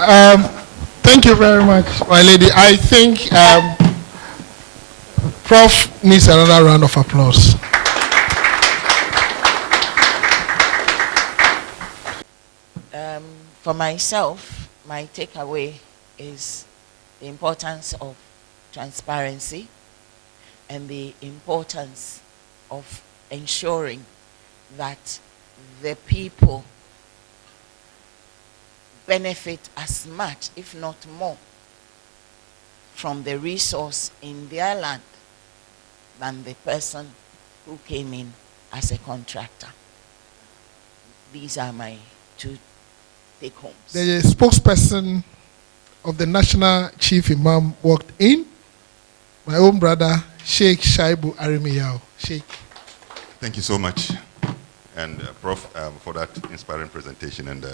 Thank you very much, my lady. I think Prof needs another round of applause. For myself, my takeaway is the importance of transparency and the importance of ensuring that the people benefit as much, if not more, from the resource in their land than the person who came in as a contractor. These are my two take-homes. The spokesperson of the National Chief Imam walked in, my own brother, Sheikh Shaibu Arimiyao. Sheikh. Thank you so much, and Prof, for that inspiring presentation, and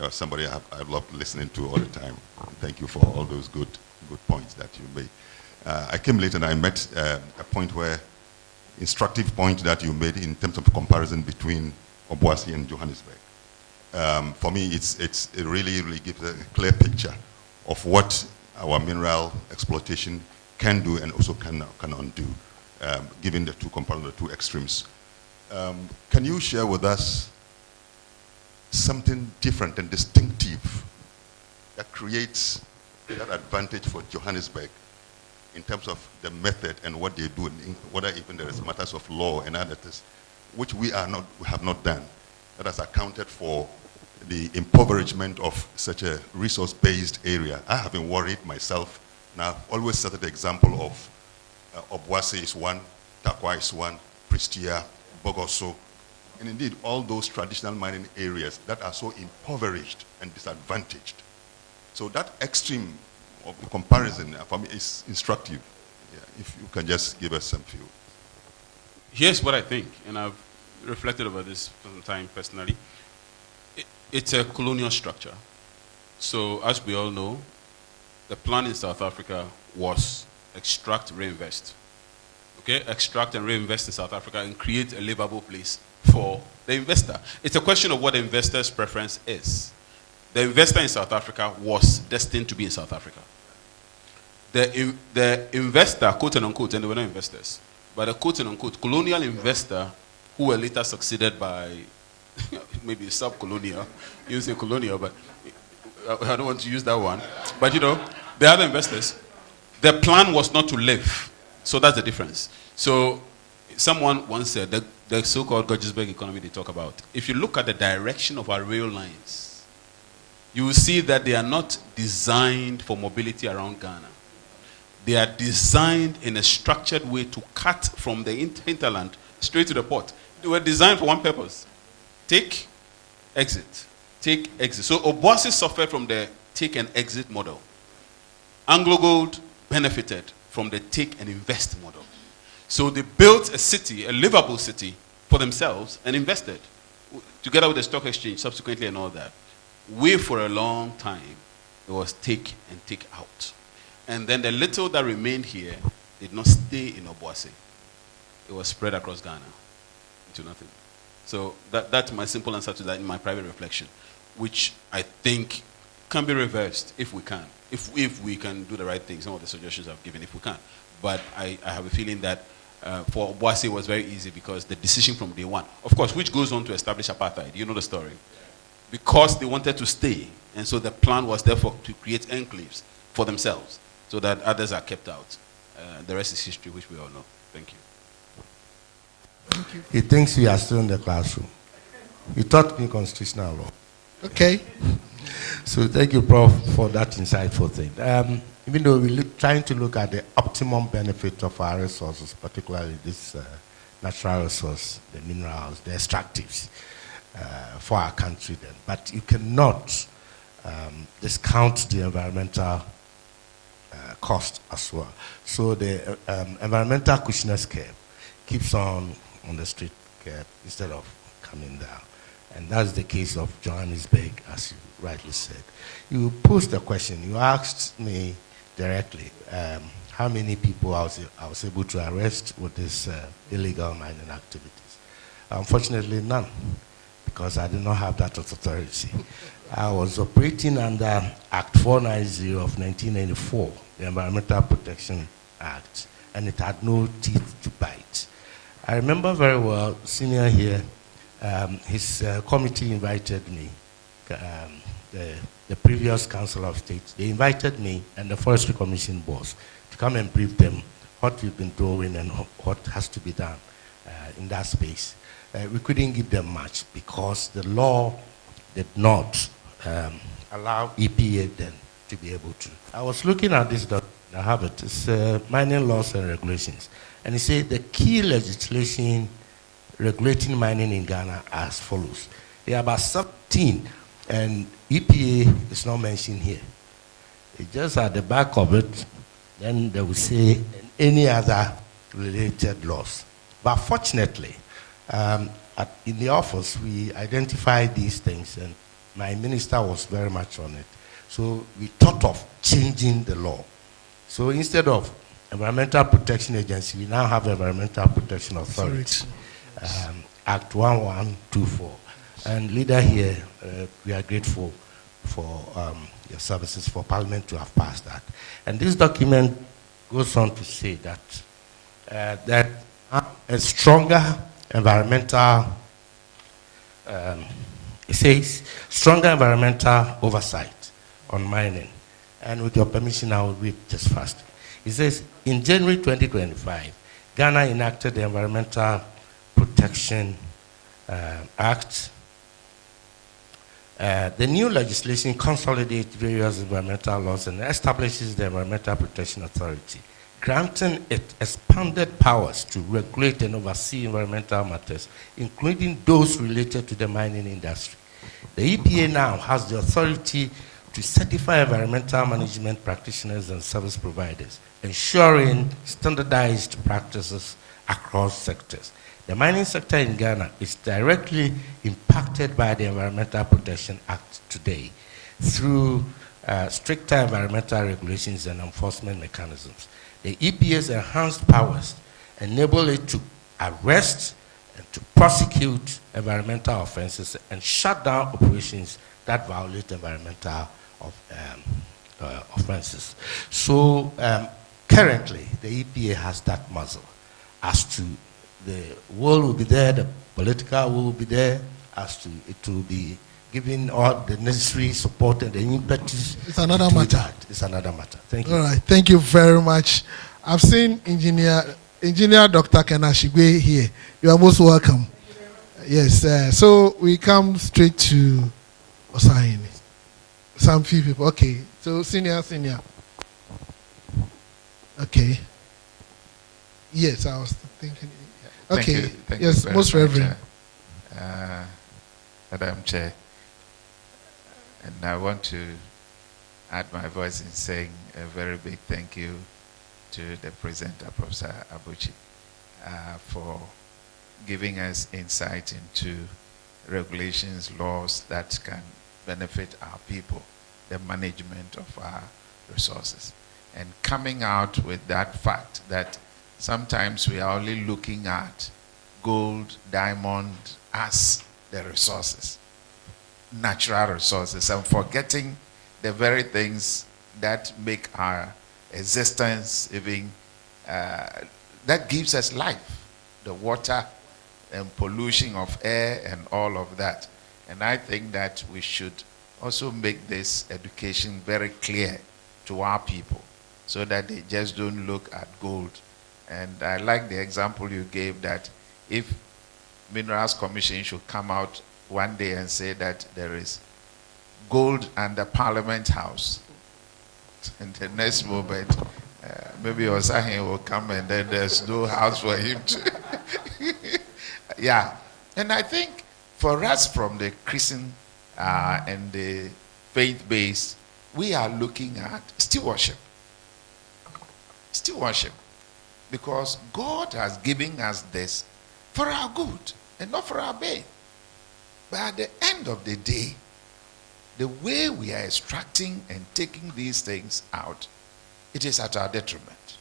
you're somebody I've loved listening to all the time. Thank you for all those good points that you made. I came late and I met a point where, instructive point that you made in terms of comparison between Obuasi and Johannesburg. For me, it really gives a clear picture of what our mineral exploitation can do and also can undo, given the two components, the two extremes. Can you share with us something different and distinctive that creates that advantage for Johannesburg in terms of the method and what they do, whether even there is matters of law and others, which we have not done, that has accounted for the impoverishment of such a resource-based area? I have been worried myself. Now, I've always set the example of Obuasi is one, Takwa is one, Prestia, Bogoso, and indeed all those traditional mining areas that are so impoverished and disadvantaged. So that extreme of the comparison for me is instructive. Yeah, if you can just give us some view. Here's what I think, and I've reflected over this for some time personally. It's a colonial structure. So as we all know, the plan in South Africa was extract, reinvest. Okay, extract and reinvest in South Africa and create a livable place for the investor. It's a question of what the investor's preference is. The investor in South Africa was destined to be in South Africa. The investor, quote and unquote, and they were not investors, but a quote and unquote colonial investor who were later succeeded by maybe sub-colonial, you say colonial, but I don't want to use that one. But you know, the other investors, their plan was not to live. So that's the difference. So someone once said, the so-called Guggisberg economy they talk about, if you look at the direction of our rail lines, you will see that they are not designed for mobility around Ghana. They are designed in a structured way to cut from the hinterland straight to the port. They were designed for one purpose: take, exit, take, exit. So Obuasi suffered from the take and exit model. AngloGold benefited from the take and invest model. So they built a city, a livable city, for themselves and invested, together with the stock exchange subsequently and all that. We, for a long time, it was take and take out. And then the little that remained here did not stay in Obuasi. It was spread across Ghana into nothing. So that's my simple answer to that in my private reflection, which I think can be reversed if we can. If we can do the right thing, some of the suggestions I've given, if we can. But I have a feeling that for Obuasi it was very easy because the decision from day one, of course, which goes on to establish apartheid. You know the story. Because they wanted to stay, and so the plan was therefore to create enclaves for themselves so that others are kept out. The rest is history, which we all know. Thank you. Thank you. He thinks we are still in the classroom. He taught me constitutional law. Okay. So thank you, Prof, for that insightful thing. Even though we're trying to look at the optimum benefit of our resources, particularly this natural resource, the minerals, the extractives, for our country then. But you cannot discount the environmental cost as well. So the environmental cushioners curve keeps on the street curve instead of coming down. And that's the case of Johannesburg, as you rightly said. You posed a question. You asked me directly how many people I was able to arrest with this illegal mining activities. Unfortunately, none, because I did not have that authority. I was operating under Act 490 of 1994, the Environmental Protection Act, and it had no teeth to bite. I remember very well, senior here, his committee invited me, the previous Council of State, they invited me and the Forestry Commission boss to come and brief them what we've been doing and what has to be done in that space. We couldn't give them much because the law did not allow EPA then to be able to. I was looking at this document, I have it, it's mining laws and regulations. And it said the key legislation regulating mining in Ghana as follows. There are about 17, and EPA is not mentioned here. It's just at the back of it, then they will say any other related laws. But fortunately, in the office, we identified these things, and my minister was very much on it. So we thought of changing the law. So instead of Environmental Protection Agency, we now have Environmental Protection Authority, Act 1124. And leader here, we are grateful for your services for Parliament to have passed that. And this document goes on to say that that a stronger environmental, it says stronger environmental oversight on mining. And with your permission, I will read just fast. It says, in January 2025, Ghana enacted the Environmental Protection Act. The new legislation consolidates various environmental laws and establishes the Environmental Protection Authority, granting it expanded powers to regulate and oversee environmental matters, including those related to the mining industry. The EPA now has the authority to certify environmental management practitioners and service providers, ensuring standardized practices across sectors. The mining sector in Ghana is directly impacted by the Environmental Protection Act today through stricter environmental regulations and enforcement mechanisms. The EPA's enhanced powers enable it to arrest and to prosecute environmental offenses and shut down operations that violate environmental offenses. So currently, the EPA has that muzzle as to the will will be there, the political will be there, as to it will be giving all the necessary support and the impetus. It's another matter. It's another matter. Thank you. All right, thank you very much. I've seen Engineer Dr. Kenashigwe here. You are most welcome. Yes, so we come straight to Osahini. Some few people. Okay, so senior. Okay. Yes, I was thinking. Okay. Thank yes, you most much, reverend. Madam Chair, and I want to add my voice in saying a very big thank you to the presenter, Professor Abuchi, for giving us insight into regulations, laws that can benefit our people, the management of our resources, and coming out with that fact that sometimes we are only looking at gold, diamond as the resources, natural resources, and forgetting the very things that make our existence even, that gives us life, the water and pollution of air and all of that. And I think that we should also make this education very clear to our people so that they just don't look at gold. And I like the example you gave that if Minerals Commission should come out one day and say that there is gold under Parliament House, and the next moment, maybe Osahin will come and then there's no house for him to. Yeah. And I think for us from the Christian and the faith base, we are looking at stewardship. Stewardship. Because God has given us this for our good and not for our bad. But at the end of the day, the way we are extracting and taking these things out, it is at our detriment.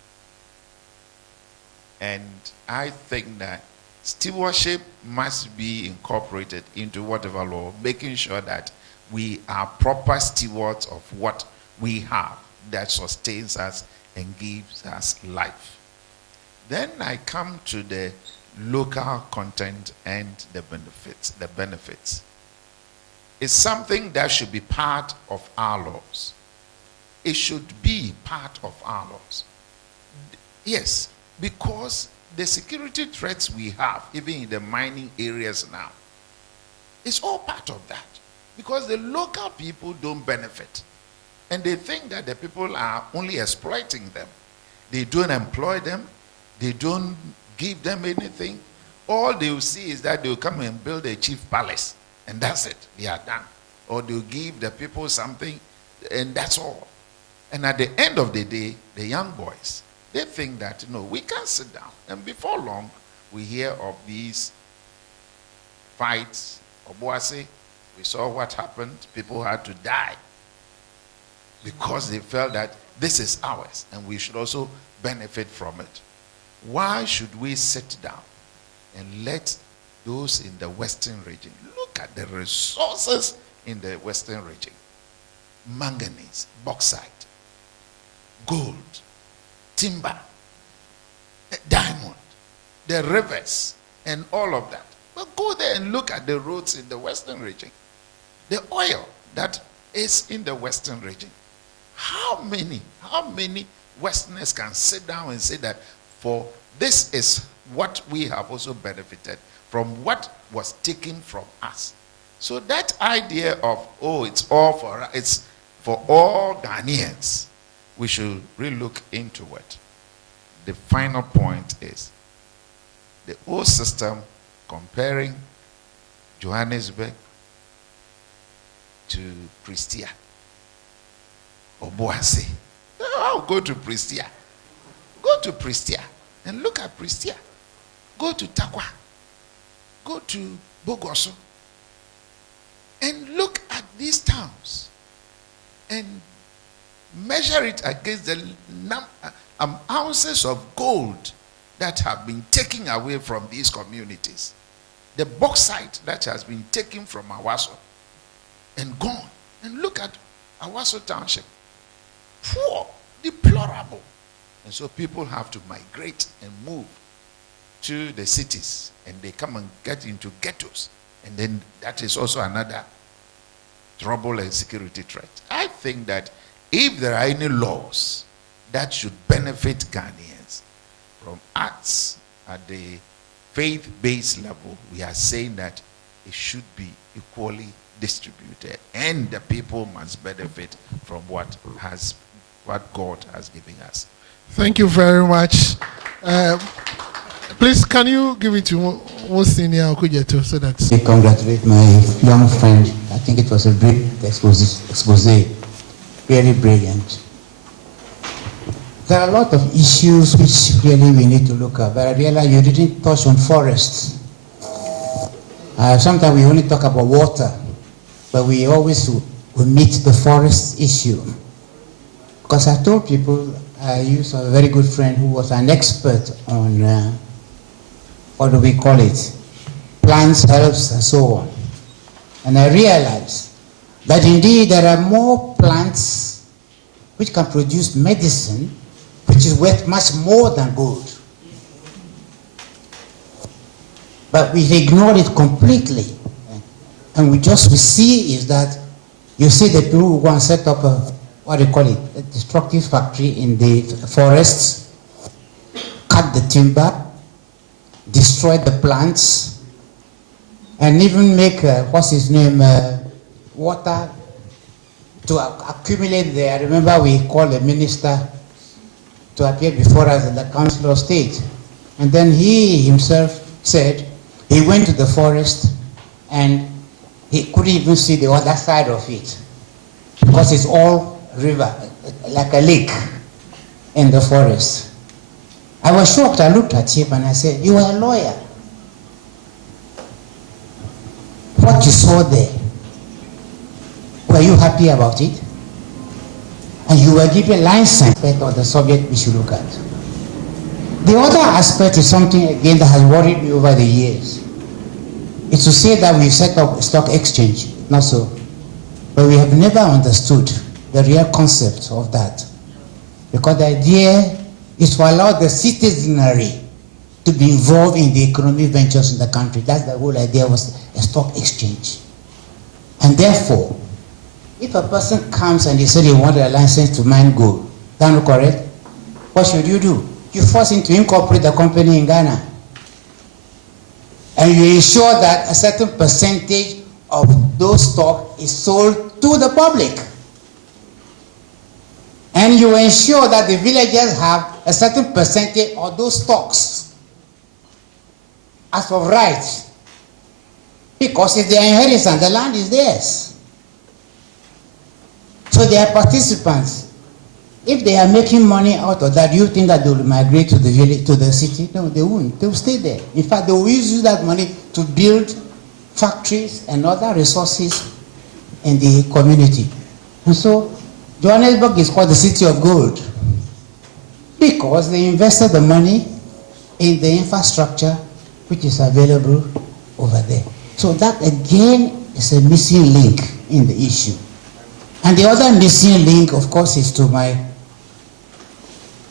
And I think that stewardship must be incorporated into whatever law, making sure that we are proper stewards of what we have that sustains us and gives us life. Then I come to the local content and the benefits. The benefits is something that should be part of our laws. It should be part of our laws. Yes, because the security threats we have, even in the mining areas now, it's all part of that. Because the local people don't benefit. And they think that the people are only exploiting them. They don't employ them. They don't give them anything. All they will see is that they will come and build a chief palace. And that's it. They are done. Or they'll give the people something, and that's all. And at the end of the day, the young boys, they think that, no, we can't sit down. And before long, we hear of these fights. Obuasi, we saw what happened. People had to die because they felt that this is ours and we should also benefit from it. Why should we sit down and let those in the Western region look at the resources in the Western region? Manganese, bauxite, gold, timber, diamond, the rivers, and all of that. But go there and look at the roads in the Western region. The oil that is in the Western region. How many Westerners can sit down and say that for this is what we have also benefited from what was taken from us? So that idea of, oh, it's for all Ghanaians, we should really look into it. The final point is the old system comparing Johannesburg to Prestia or Boase. I'll go to Prestia. Go to Prestia and look at Prestia. Go to Takwa. Go to Bogoso. And look at these towns and measure it against the ounces of gold that have been taken away from these communities. The bauxite that has been taken from Awaso and gone. And look at Awaso Township. Poor, deplorable. And so people have to migrate and move to the cities, and they come and get into ghettos. And then that is also another trouble and security threat. I think that if there are any laws that should benefit Ghanaians from acts at the faith-based level, we are saying that it should be equally distributed, and the people must benefit from what God has given us. Thank you very much. Please, can you give it to one senior Okujeto so that... I congratulate my young friend. I think it was a great expose. Really brilliant. There are a lot of issues which really we need to look at, but I realize you didn't touch on forests. Sometimes we only talk about water, but we always omit the forest issue. Because I told people, I used a very good friend who was an expert on, what do we call it, plants, herbs, and so on. And I realized that indeed there are more plants which can produce medicine, which is worth much more than gold. But we ignore it completely. And we see is that you see the people who go and set up a destructive factory in the forests, cut the timber, destroy the plants, and even make, water to accumulate there. I remember we called the minister to appear before us in the Council of State. And then he himself said he went to the forest and he couldn't even see the other side of it because it's all river, like a lake in the forest. I was shocked. I looked at him and I said, "You are a lawyer. What you saw there, were you happy about it? And you were given license on the subject we should look at." The other aspect is something again that has worried me over the years. It's to say that we set up a stock exchange. Not so. But we have never understood the real concept of that. Because the idea is to allow the citizenry to be involved in the economic ventures in the country. That's the whole idea, was a stock exchange. And therefore, if a person comes and they say they want a license to mine gold, that's not correct? What should you do? You force him to incorporate the company in Ghana. And you ensure that a certain percentage of those stock is sold to the public. And you ensure that the villagers have a certain percentage of those stocks as of right. Because it's their inheritance, the land is theirs. So they are participants. If they are making money out of that, do you think that they will migrate to the village, to the city? No, they won't. They will stay there. In fact, they will use that money to build factories and other resources in the community. And so, Johannesburg is called the city of gold because they invested the money in the infrastructure which is available over there. So that again is a missing link in the issue. And the other missing link, of course, is to my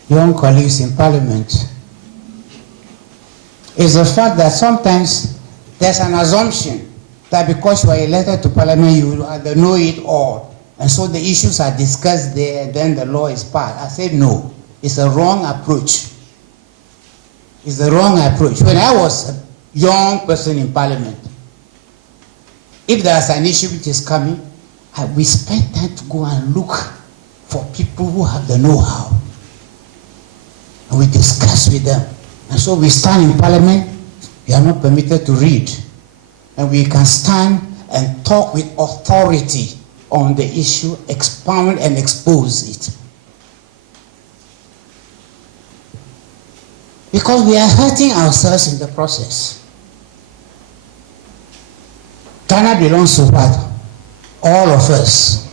young colleagues in Parliament, is the fact that sometimes there's an assumption that because you are elected to Parliament, you will know it all. And so the issues are discussed there, and then the law is passed. I said no. It's a wrong approach. It's the wrong approach. When I was a young person in Parliament, if there's an issue which is coming, we spend time to go and look for people who have the know-how. And we discuss with them. And so we stand in Parliament, we are not permitted to read. And we can stand and talk with authority on the issue, expound and expose it. Because we are hurting ourselves in the process. Ghana belongs to what? All of us.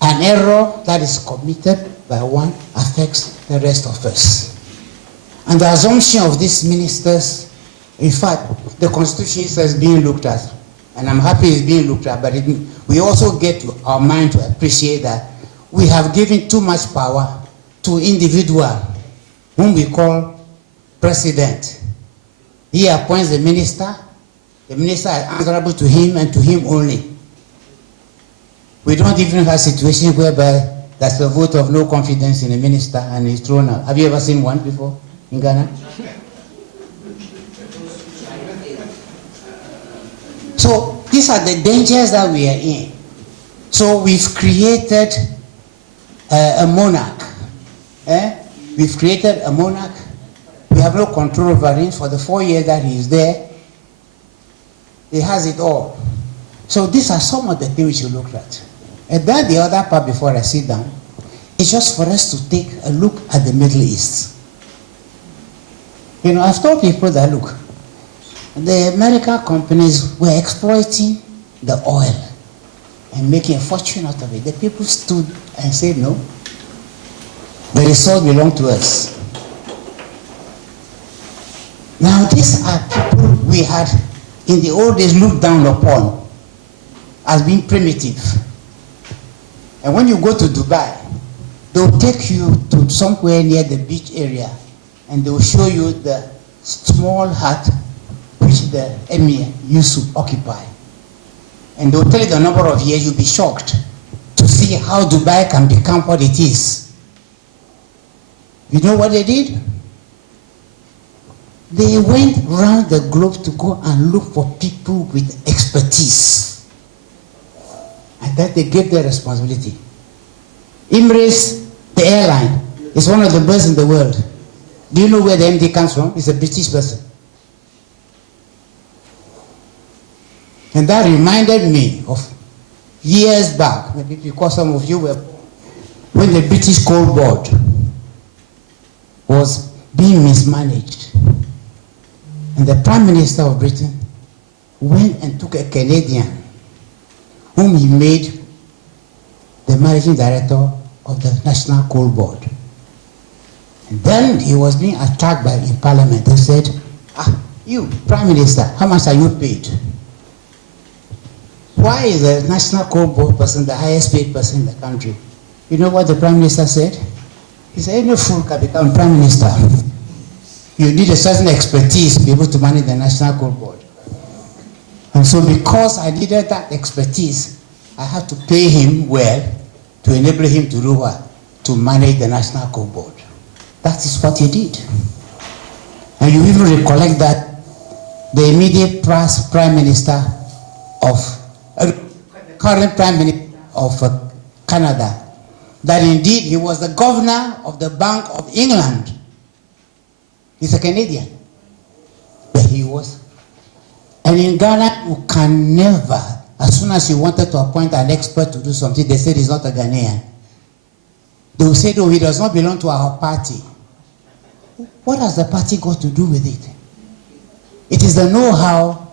An error that is committed by one affects the rest of us. And the assumption of these ministers, in fact, the Constitution is being looked at. And I'm happy it's being looked at, but we also get to our mind to appreciate that we have given too much power to individual, whom we call president. He appoints the minister is answerable to him and to him only. We don't even have situations whereby there's a vote of no confidence in a minister and he's thrown out. Have you ever seen one before in Ghana? So these are the dangers that we are in. So we've created a monarch. We've created a monarch. We have no control over him. For the 4 years that he is there, he has it all. So these are some of the things we should look at. And then the other part before I sit down is just for us to take a look at the Middle East. You know, I've told people that, look, the American companies were exploiting the oil and making a fortune out of it. The people stood and said, no, the resource belongs to us. Now, these are people we had in the old days looked down upon as being primitive. And when you go to Dubai, they'll take you to somewhere near the beach area and they'll show you the small hut which the emir used to occupy. And they'll tell you the number of years. You'll be shocked to see how Dubai can become what it is. You know what they did? They went around the globe to go and look for people with expertise. And that they gave their responsibility. Emirates, the airline, is one of the best in the world. Do you know where the MD comes from? It's a British person. And that reminded me of years back, maybe because some of you were, when the British Coal Board was being mismanaged. And the Prime Minister of Britain went and took a Canadian whom he made the managing director of the National Coal Board. And then he was being attacked by in Parliament. They said, you, Prime Minister, how much are you paid? why is the National Coal Board person the highest paid person in the country? You know what the Prime Minister said? He said, any fool can become Prime Minister. You need a certain expertise to be able to manage the National Coal Board. And so because I needed that expertise, I had to pay him well to enable him to do what? To manage the National Coal Board. That is what he did. And you even recollect that the immediate past Prime Minister of, current Prime Minister of Canada, that indeed he was the governor of the Bank of England. He's a Canadian. But he was. And in Ghana, you can never, as soon as you wanted to appoint an expert to do something, they said he's not a Ghanaian. They will say, no, he does not belong to our party. What has the party got to do with it? It is the know-how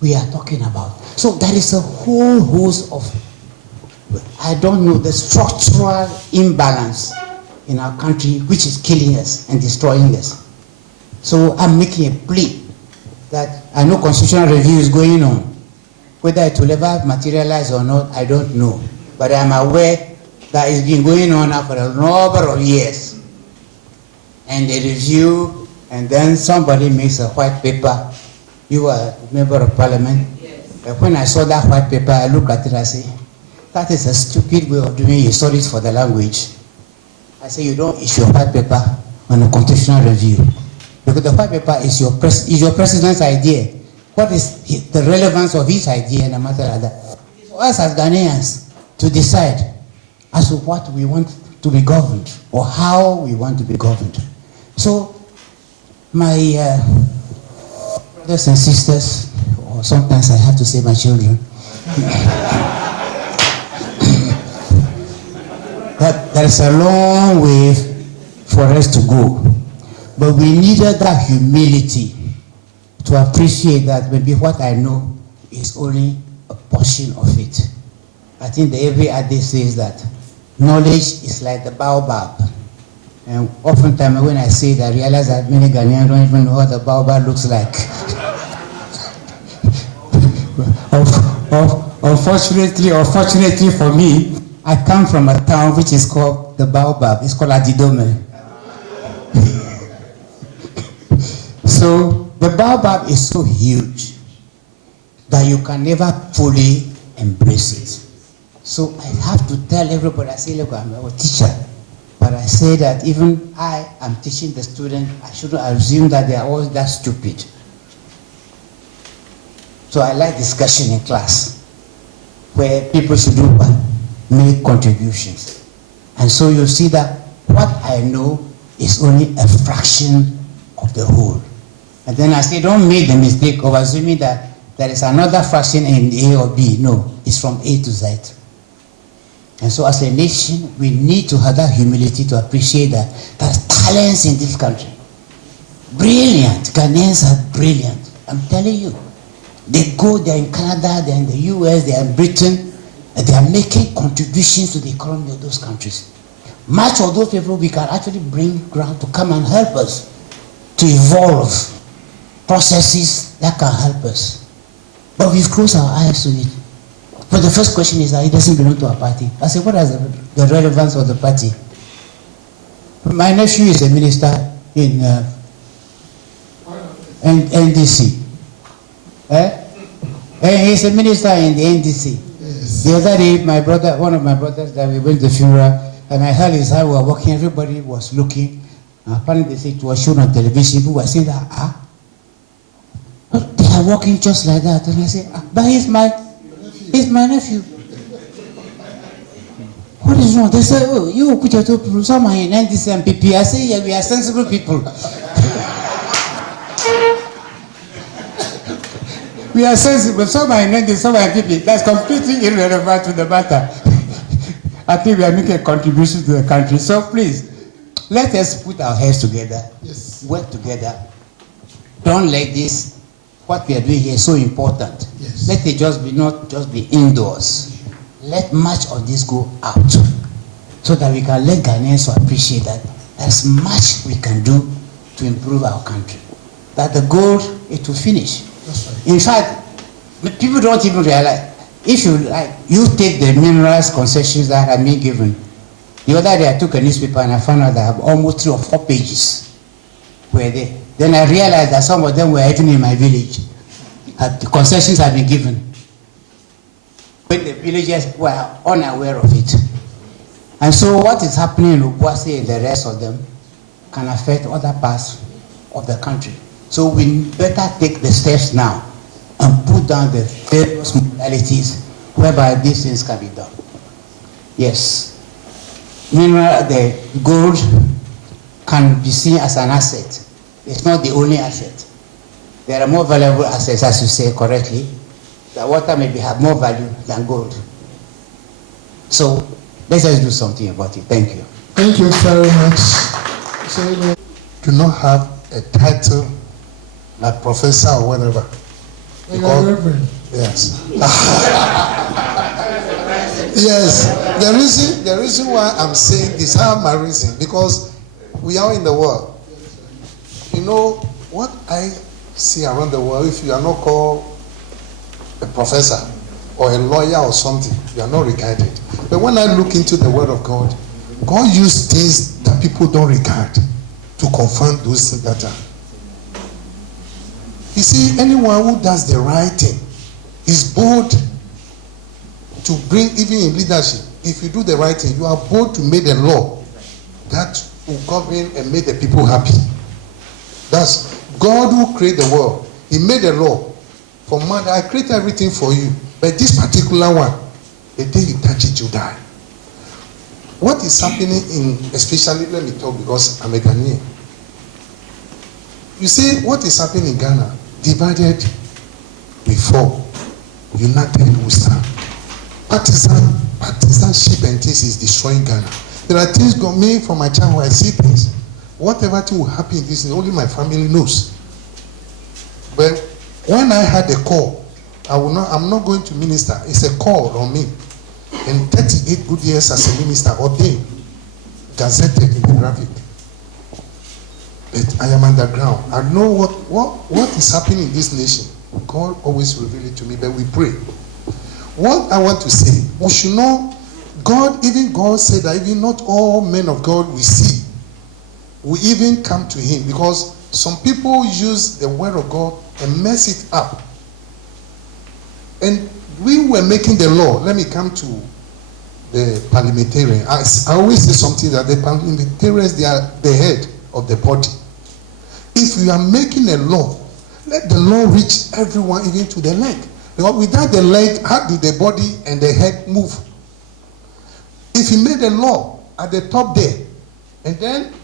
we are talking about. So there is a whole host of, I don't know, the structural imbalance in our country which is killing us and destroying us. So I'm making a plea that I know constitutional review is going on. Whether it will ever materialize or not, I don't know. But I'm aware that it's been going on now for a number of years. And they review, and then somebody makes a white paper. You are a member of parliament. Yes. And when I saw that white paper, I look at it, I say, that is a stupid way of doing your studies for the language. I say, you don't issue a white paper on a constitutional review. Because the white paper is your president's idea. What is the relevance of his idea in a matter like that? It's for us as Ghanaians to decide as to what we want to be governed or how we want to be governed. So, my brothers and sisters, or sometimes I have to say my children, that there is a long way for us to go. But we needed that humility to appreciate that maybe what I know is only a portion of it. I think the every adage says that knowledge is like the baobab. And oftentimes when I say that, I realize that many Ghanaians don't even know what the baobab looks like. Unfortunately or fortunately for me, I come from a town which is called the baobab. It's called Adidome. So the baobab is so huge that you can never fully embrace it. So I have to tell everybody, I say, look, I'm a teacher. But I say that even I am teaching the student, I shouldn't assume that they are all that stupid. So I like discussion in class, where people should do what? Make contributions. And so you see that what I know is only a fraction of the whole. And then I say, don't make the mistake of assuming that there is another fraction in A or B. No, it's from A to Z. And so as a nation, we need to have that humility to appreciate that there's talents in this country. Brilliant. Ghanaians are brilliant. I'm telling you. They go, they're in Canada, they're in the US, they're in Britain, and they are making contributions to the economy of those countries. Much of those people we can actually bring ground to come and help us to evolve processes that can help us. But we've closed our eyes to it. But the first question is that it doesn't belong to our party. I say, what is the relevance of the party? My nephew is a minister in NDC. He's a minister in the NDC. Yes. The other day, my brother, one of my brothers, that we went to the funeral, and I heard his how we were walking, everybody was looking. Apparently, they said it was shown on television. People were saying that, they are walking just like that. And I said, but he's my nephew. What is wrong? They say, oh, you put your two people, some are in NDC and PP. I say, yeah, we are sensible people. We are sensible. Some are in NDC, some are in PP. That's completely irrelevant to the matter. I think we are making a contribution to the country. So please, let us put our heads together, yes, work together. Don't let this, what we are doing here is so important. Yes. Let it just be not just be indoors. Let much of this go out so that we can let Ghanaians appreciate that there's much we can do to improve our country. That the goal is to finish. Right. In fact, people don't even realize if you take the minerals concessions that have been given. The other day I took a newspaper and I found out that I have almost 3 or 4 pages were there. Then I realized that some of them were even in my village. The concessions have been given. But the villagers were unaware of it. And so what is happening in Obuasi and the rest of them can affect other parts of the country. So we better take the steps now and put down the various modalities whereby these things can be done. Yes. Mineral, the gold can be seen as an asset. It's not the only asset. There are more valuable assets, as you say correctly. The water maybe have more value than gold. So let us do something about it. Thank you. Thank you very much. So, Do not have a title like professor or whatever. Reverend. Yes. Yes. The reason why I'm saying this, I have my reason, because we are in the world. You know what I see around the world, if you are not called a professor or a lawyer or something, you are not regarded. But when I look into the word of God, God used things that people don't regard to confirm those things that are. You see, anyone who does the right thing is bold to bring, even in leadership, if you do the right thing, you are bold to make a law that will govern and make the people happy. That's God who created the world. He made a law for man. I create everything for you, but this particular one, the day you touch it, you die. What is happening in, especially, let me talk because I'm a Ghanaian. You see, what is happening in Ghana? Divided, we fall. United, we stand. Partisanship and things is destroying Ghana. There are things got me from my childhood. I see things. Whatever thing will happen in this, only my family knows. But when I had a call, I'm not going to minister. It's a call on me. And 38 good years as a minister, ordained, gazetted in the graphic. But I am underground. I know what is happening in this nation. God always reveals it to me, but we pray. What I want to say, we should know, God said that even not all men of God we see will even come to him, because some people use the word of God and mess it up. And we were making the law. Let me come to the parliamentarian. I always say something that the parliamentarians, they are the head of the body. If you are making a law, let the law reach everyone, even to the leg. Because without the leg, how do the body and the head move? If you made a law at the top there, and then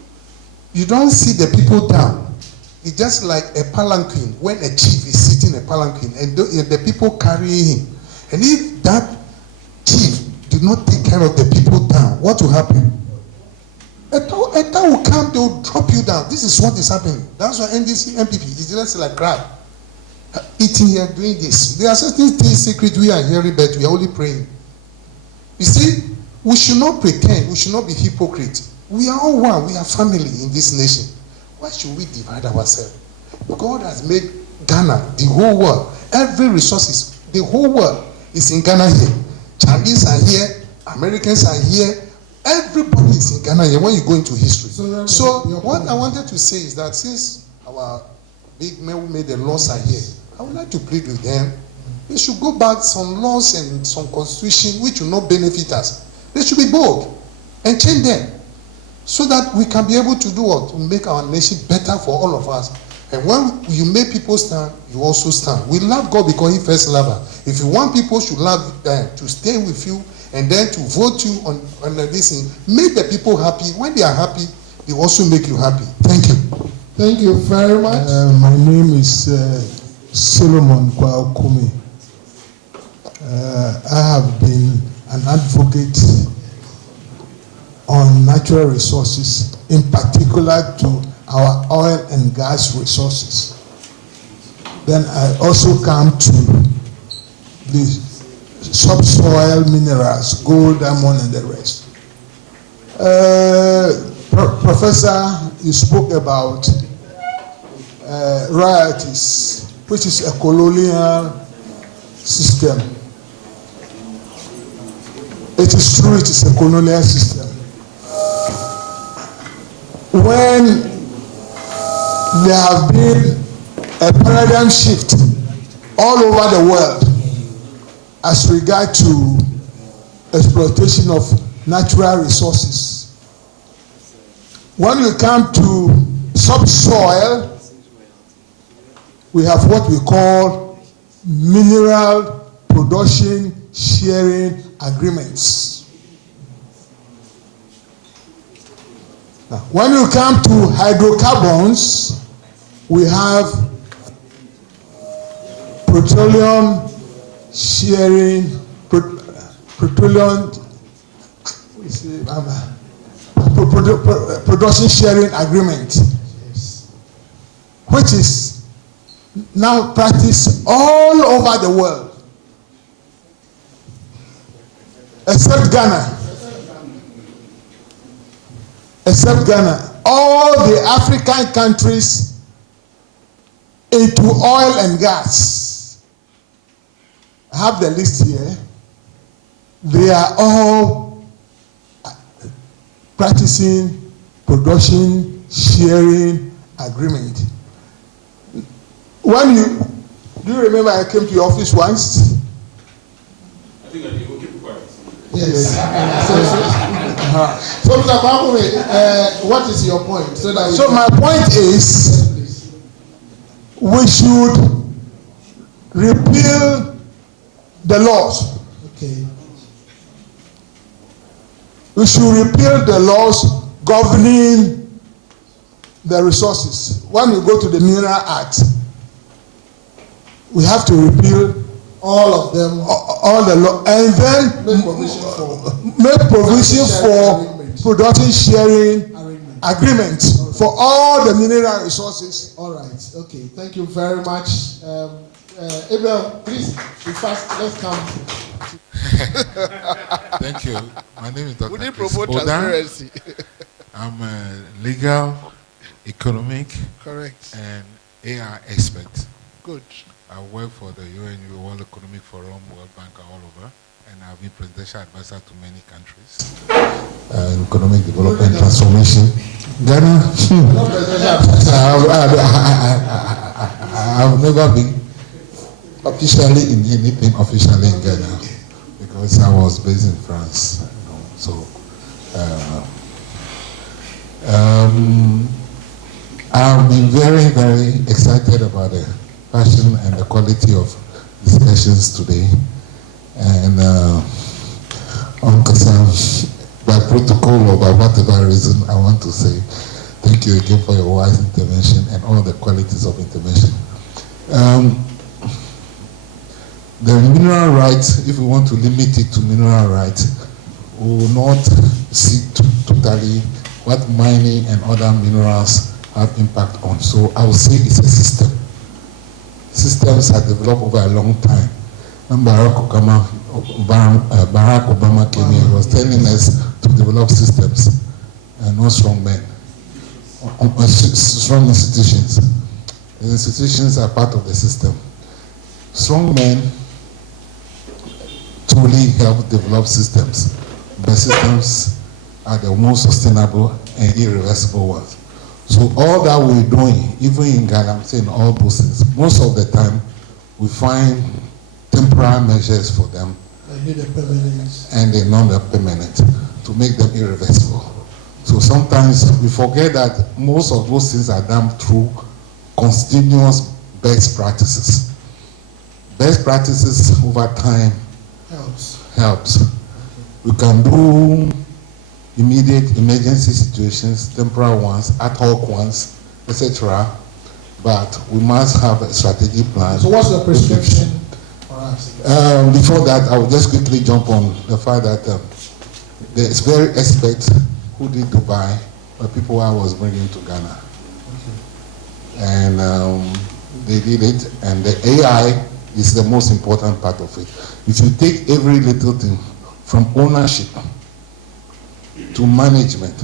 you don't see the people down, it's just like a palanquin. When a chief is sitting in a palanquin and the people carrying him, and if that chief did not take care of the people down, what will happen? A time will come, they will drop you down. This is what is happening. That's why NDC, MPP is just like crab. Eating here, doing this. There are certain things secret we are hearing, but we are only praying. You see, we should not pretend, we should not be hypocrites. We are all one, we are family in this nation. Why should we divide ourselves? God has made Ghana, the whole world, every resources, the whole world is in Ghana here. Chinese are here, Americans are here, everybody is in Ghana here when you go into history. So what I wanted to say is that since our big men who made the laws are here, I would like to plead with them. They should go back some laws and some constitution which will not benefit us. They should be bold and change them, so that we can be able to do what? To make our nation better for all of us. And when you make people stand, you also stand. We love God because he first loved us. If you want people to love to stay with you and then to vote you on this thing, make the people happy. When they are happy, they also make you happy. Thank you. Thank you very much. My name is Solomon Kwaokumi. I have been an advocate on natural resources, in particular to our oil and gas resources. Then I also come to the subsoil minerals, gold, diamond, and the rest. Professor, you spoke about royalties, which is a colonial system. It is true, it is a colonial system. When there have been a paradigm shift all over the world as regard to exploitation of natural resources. When you come to subsoil, we have what we call mineral production sharing agreements. Now, when you come to hydrocarbons, we have petroleum sharing, production sharing agreement, which is now practiced all over the world, except Ghana. Except Ghana. All the African countries into oil and gas. I have the list here. They are all practicing production sharing agreement. Do you remember I came to your office once? I think I did. We'll keep it quiet. Yes. So, Mr. Kwakume, what is your point? So my point is, we should repeal the laws. Okay. We should repeal the laws governing the resources. When we go to the Mineral Act, we have to repeal all of them, all the law, and then make provision for production sharing agreement for all the mineral resources. All right. Okay. Thank you very much. Abel, please be fast. Let's come. Thank you. My name is Dr. We need Chris promote Oda. transparency. I'm a legal, economic, correct, and AI expert. Good. I work for the UNU, World Economic Forum, World Bank, all over, and I've been presidential advisor to many countries. Economic development transformation. Ghana, I've never been officially in anything officially in Ghana because I was based in France. I've been very, very excited about the passion and the quality of discussions today. And Uncle Sam, by protocol or by whatever reason, I want to say thank you again for your wise intervention and all the qualities of intervention. The mineral rights, if we want to limit it to mineral rights, we will not see totally what mining and other minerals have impact on. So I would say it's a system. Systems are developed over a long time. When Barack Obama came here, he was telling us to develop systems and not strong men. Strong institutions. The institutions are part of the system. Strong men truly help develop systems, but systems are the most sustainable and irreversible ones. So all that we're doing, even in Ghana, I'm saying all those things, most of the time we find temporary measures for them and they're not permanent to make them irreversible. So sometimes we forget that most of those things are done through continuous best practices. Best practices over time helps. We can do immediate emergency situations, temporary ones, ad hoc ones, etc. But we must have a strategic plan. So what's the prescription for us? Before that, I will just quickly jump on the fact that there's very experts who did Dubai, but people I was bringing to Ghana. Okay. And they did it, and the AI is the most important part of it. If you take every little thing from ownership to management,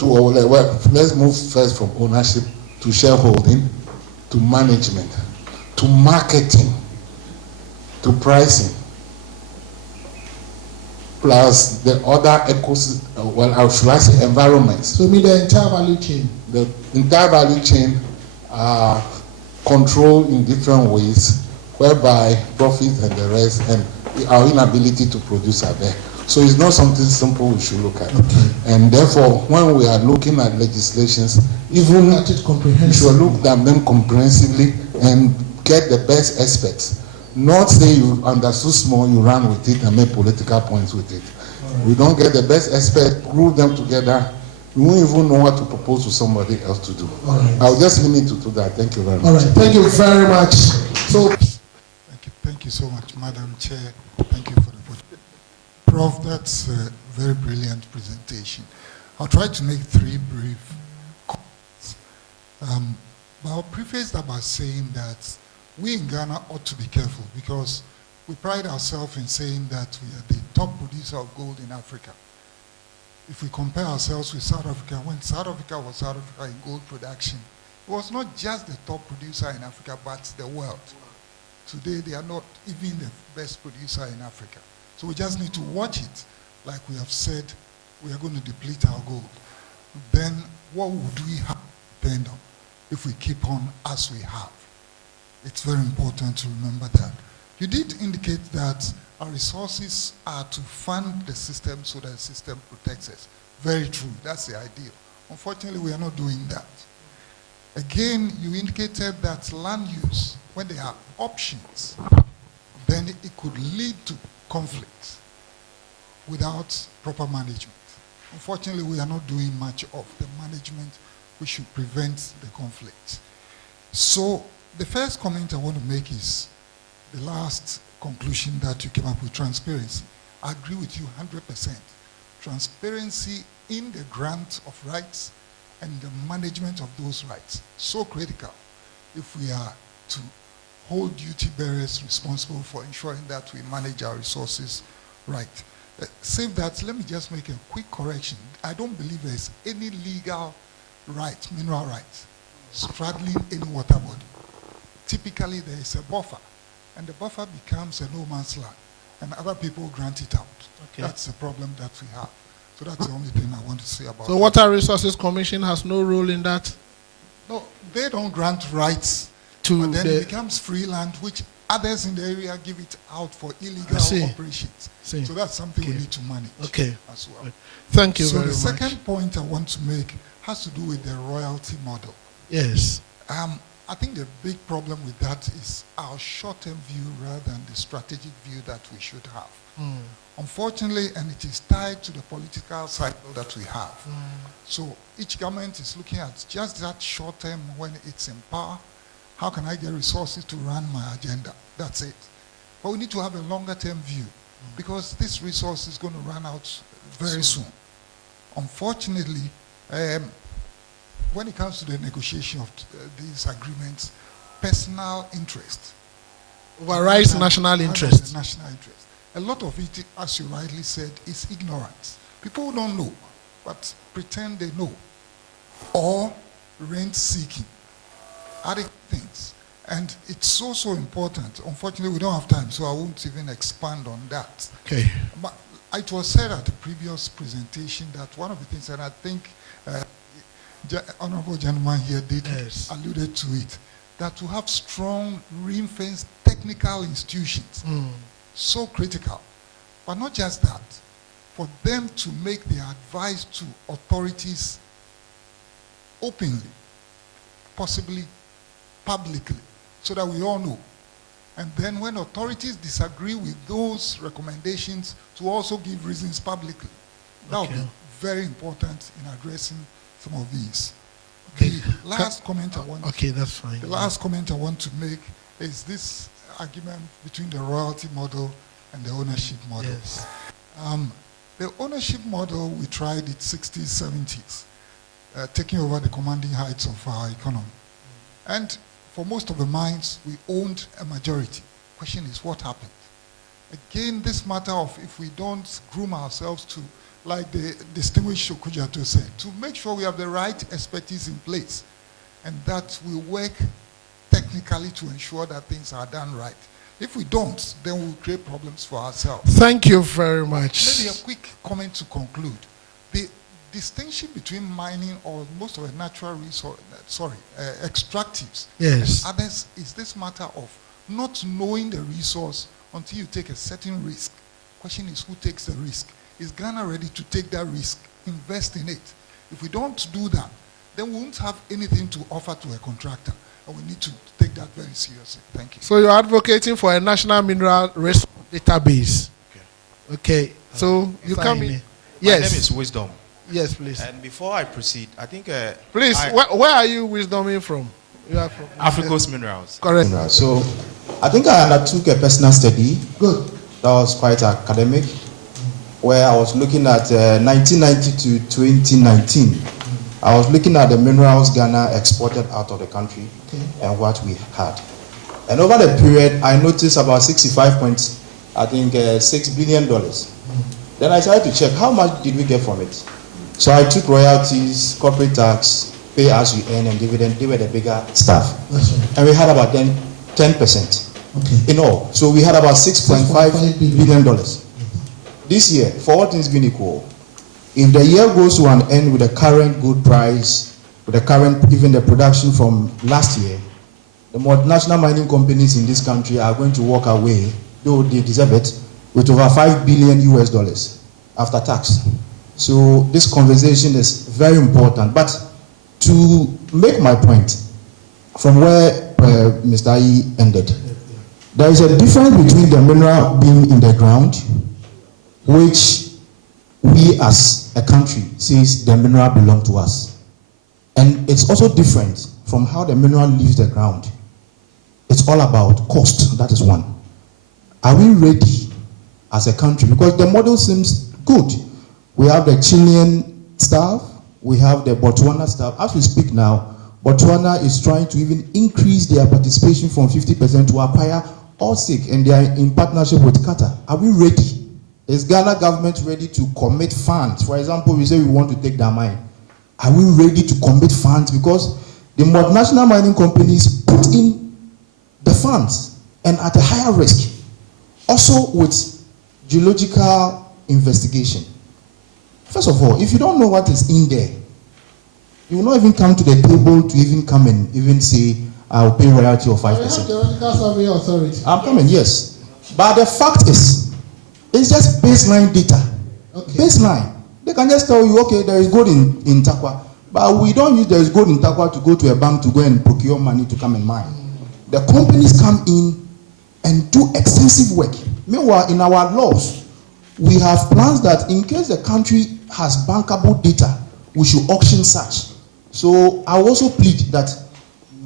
let's move first from ownership to shareholding, to management, to marketing, to pricing. plus the other ecosystem, well, how should I say, environments. So, mean the entire value chain. The entire value chain are controlled in different ways, whereby profits and the rest and our inability to produce are there. So it's not something simple we should look at. Okay. And therefore, when we are looking at legislations, even At it we comprehensive. should look at them comprehensively and get the best experts. Not say you understood small, you run with it and make political points with it. Right. We don't get the best experts, group them together. We won't even know what to propose to somebody else to do. All right. I'll just limit to that. Thank you very much. All right, thank you very much. So, Thank you so much, Madam Chair. Thank you for the opportunity. Prof, that's a very brilliant presentation. I'll try to make 3 brief comments. But I'll preface that by saying that we in Ghana ought to be careful because we pride ourselves in saying that we are the top producer of gold in Africa. If we compare ourselves with South Africa, when South Africa was South Africa in gold production, it was not just the top producer in Africa, but the world. Today, they are not even the best producer in Africa. So we just need to watch it. Like we have said, we are going to deplete our gold. Then what would we have to depend on if we keep on as we have? It's very important to remember that. You did indicate that our resources are to fund the system so that the system protects us. Very true. That's the ideal. Unfortunately, we are not doing that. Again, you indicated that land use, when there are options, then it could lead to conflict without proper management. Unfortunately, we are not doing much of the management which should prevent the conflict. So the first comment I want to make is the last conclusion that you came up with, transparency. I agree with you 100%. Transparency in the grant of rights and the management of those rights, so critical if we are to hold duty bearers responsible for ensuring that we manage our resources right. Save that, let me just make a quick correction. I don't believe there's any legal right, mineral right, straddling any water body. Typically, there is a buffer, and the buffer becomes a no man's land, and other people grant it out. Okay. That's the problem that we have. So that's the only thing I want to say about so Water Resources Commission has no role in that? No, they don't grant rights, but then it becomes free land, which others in the area give it out for illegal operations. So that's something we need to manage as well. Thank you very much. So the second point I want to make has to do with the royalty model. Yes. I think the big problem with that is our short-term view rather than the strategic view that we should have. Unfortunately, and it is tied to the political cycle that we have. So each government is looking at just that short term when it's in power. How can I get resources to run my agenda? That's it. But we need to have a longer term view because this resource is going to run out very soon. Unfortunately, when it comes to the negotiation of these agreements, personal interest overrides national interest. National interest. A lot of it, as you rightly said, is ignorance. People don't know, but pretend they know. Or rent seeking. Other things. And it's so important. Unfortunately, we don't have time, so I won't even expand on that. Okay. But it was said at the previous presentation that one of the things, and I think Honorable Gentleman here alluded to it, that to have strong, ring-fenced technical institutions, so critical. But not just that, for them to make their advice to authorities openly, possibly publicly, so that we all know. And then when authorities disagree with those recommendations, to also give reasons publicly. That would be very important in addressing some of these. The last comment I want that's fine. The last comment I want to make is this argument between the royalty model and the ownership model. Yes. The ownership model, we tried it 60s, 70s, taking over the commanding heights of our economy. And for most of the mines, we owned a majority. Question is, what happened? Again, this matter of if we don't groom ourselves to, like the distinguished Shokujato said, to make sure we have the right expertise in place and that we work technically to ensure that things are done right. If we don't, then we'll create problems for ourselves. Thank you very much. Maybe a quick comment to conclude. The distinction between mining or most of the natural resource, extractives, Yes. and others is this matter of not knowing the resource until you take a certain risk. Question is, who takes the risk? Is Ghana ready to take that risk, invest in it? If we don't do that, then we won't have anything to offer to a contractor. And we need to take that very seriously. Thank you. So you're advocating for a national mineral resource database. Okay. So you come in. Yes. My name is Wisdom. Yes, please. And before I proceed, I think... please, where are you wisdoming from? You are from Africa's Minerals. Correct. So I think I undertook a personal study. Good. That was quite academic, where I was looking at 1990 to 2019. I was looking at the minerals Ghana exported out of the country and what we had. And over the period, I noticed about $65.6 billion. Then I started to check how much did we get from it. So I took royalties, corporate tax, pay as you earn, and dividend. They were the bigger stuff. And we had about 10% in all. So we had about $6.5 billion. This year, for all things being equal, if the year goes to an end with the current good price, with the current, even the production from last year, the multinational mining companies in this country are going to walk away, though they deserve it, with over $5 billion after tax. So this conversation is very important. But to make my point, from where Mr. Ayi ended, there is a difference between the mineral being in the ground, which we as a country says the mineral belongs to us. And it's also different from how the mineral leaves the ground. It's all about cost, that is one. Are we ready as a country? Because the model seems good. We have the Chilean staff, we have the Botswana staff. As we speak now, Botswana is trying to even increase their participation from 50% to acquire Allseek, and they are in partnership with Qatar. Are we ready? Is Ghana government ready to commit funds? For example, we say we want to take that mine. Are we ready to commit funds? Because the multinational mining companies put in the funds and at a higher risk. Also with geological investigation. First of all, if you don't know what is in there, you will not even come to the table to even come and even say, I'll pay royalty of 5%. Geological Survey Authority. I'm coming, yes. But the fact is, it's just baseline data. Okay. Baseline. They can just tell you, okay, there is gold in Takwa. But we don't use there is gold in Takwa to go to a bank to go and procure money to come and mine. The companies come in and do extensive work. Meanwhile, in our laws, we have plans that in case the country has bankable data, we should auction such. So I also plead that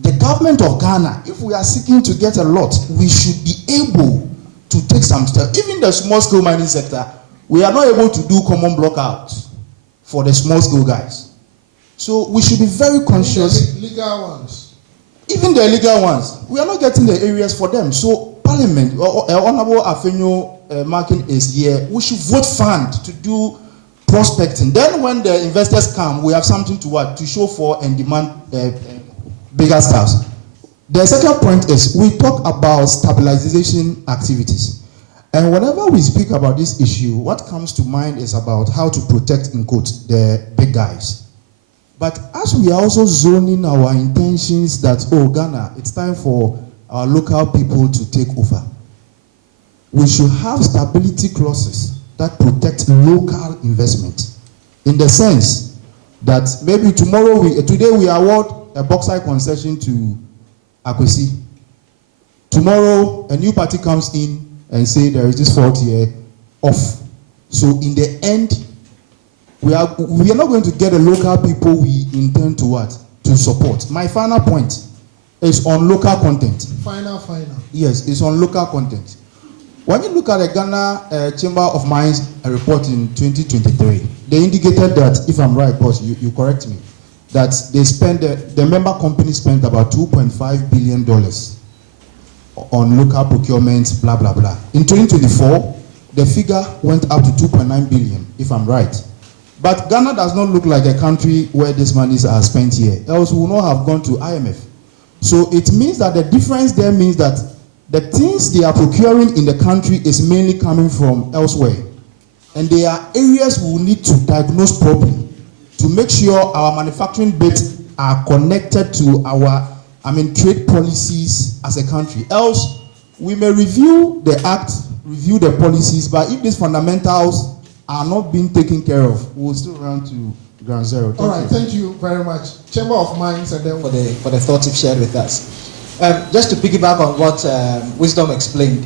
the government of Ghana, if we are seeking to get a lot, we should be able to take some steps. Even the small-scale mining sector, we are not able to do common blockouts for the small-scale guys. So we should be very conscious. Legal ones. Even the illegal ones, we are not getting the areas for them. So Parliament, Honorable Afenyo Markin is here. We should vote fund to do prospecting. Then when the investors come, we have something to show for and demand bigger stuff. The second point is we talk about stabilization activities. And whenever we speak about this issue, what comes to mind is about how to protect, in quotes, the big guys. But as we are also zoning our intentions that, oh, Ghana, it's time for our local people to take over, we should have stability clauses that protect local investment. In the sense that maybe today we award a bauxite concession to Akwesi. Tomorrow, a new party comes in and say there is this fault here off. So in the end, we are not going to get the local people we intend to support. My final point is on local content. Final. Yes, it's on local content. When you look at the Ghana Chamber of Mines report in 2023, they indicated that, if I'm right, boss, you correct me, that they spent, the member company spent about $2.5 billion on local procurement, blah, blah, blah. In 2024, the figure went up to $2.9 billion, if I'm right. But Ghana does not look like a country where these monies are spent here. Else we would not have gone to IMF. So it means that the difference there means that the things they are procuring in the country is mainly coming from elsewhere. And there are areas we will need to diagnose properly to make sure our manufacturing bits are connected to our, trade policies as a country. Else, we may review the act, review the policies, but if these fundamentals are not being taken care of, we'll still run to ground zero. Thank you very much. Chamber of Mines, and then for the thoughts you've shared with us. Just to piggyback on what Wisdom explained,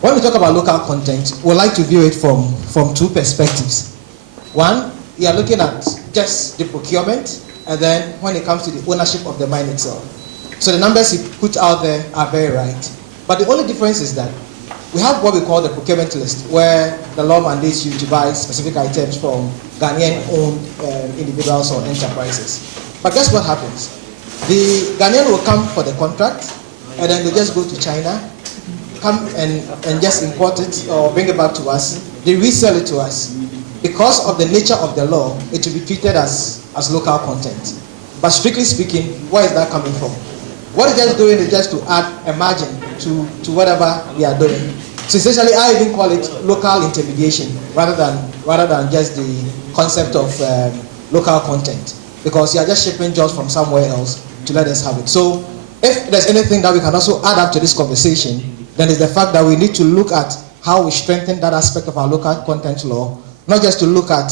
when we talk about local content, we like to view it from two perspectives. One, you are looking at just the procurement, and then when it comes to the ownership of the mine itself. So the numbers you put out there are very right. But the only difference is that we have what we call the procurement list, where the law mandates you to buy specific items from Ghanaian-owned individuals or enterprises. But guess what happens? The Ghanaian will come for the contract, and then they just go to China, come and just import it or bring it back to us. They resell it to us. Because of the nature of the law, it will be treated as local content. But strictly speaking, where is that coming from? What it's just doing is just to add a margin to whatever we are doing. So essentially, I even call it local intermediation rather than just the concept of local content, because you are just shipping jobs from somewhere else to let us have it. So if there's anything that we can also add up to this conversation, then it's the fact that we need to look at how we strengthen that aspect of our local content law, not just to look at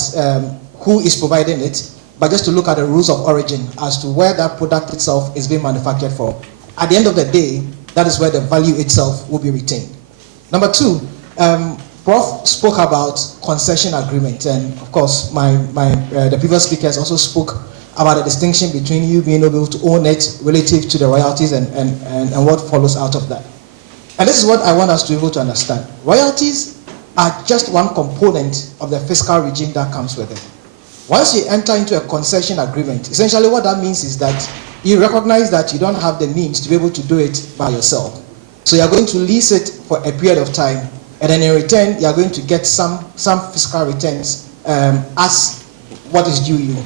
who is providing it, but just to look at the rules of origin as to where that product itself is being manufactured from. At the end of the day, that is where the value itself will be retained. Number two, Prof spoke about concession agreement, and of course, the previous speakers also spoke about the distinction between you being able to own it relative to the royalties and what follows out of that. And this is what I want us to be able to understand. Royalties are just one component of the fiscal regime that comes with it. Once you enter into a concession agreement, essentially what that means is that you recognize that you don't have the means to be able to do it by yourself. So you're going to lease it for a period of time, and then in return, you're going to get some fiscal returns as what is due you.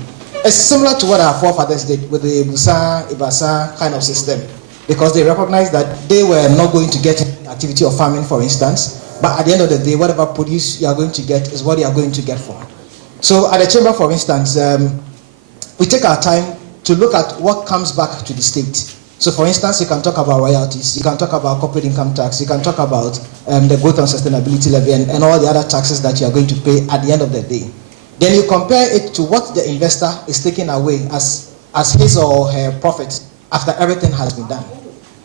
It's similar to what our forefathers did with the Ibasa kind of system, because they recognized that they were not going to get activity of farming, for instance, but at the end of the day, whatever produce you are going to get is what you are going to get for. So at the chamber, for instance, we take our time to look at what comes back to the state. So for instance, you can talk about royalties, you can talk about corporate income tax, you can talk about the growth and sustainability levy and all the other taxes that you are going to pay at the end of the day. Then you compare it to what the investor is taking away as his or her profit after everything has been done.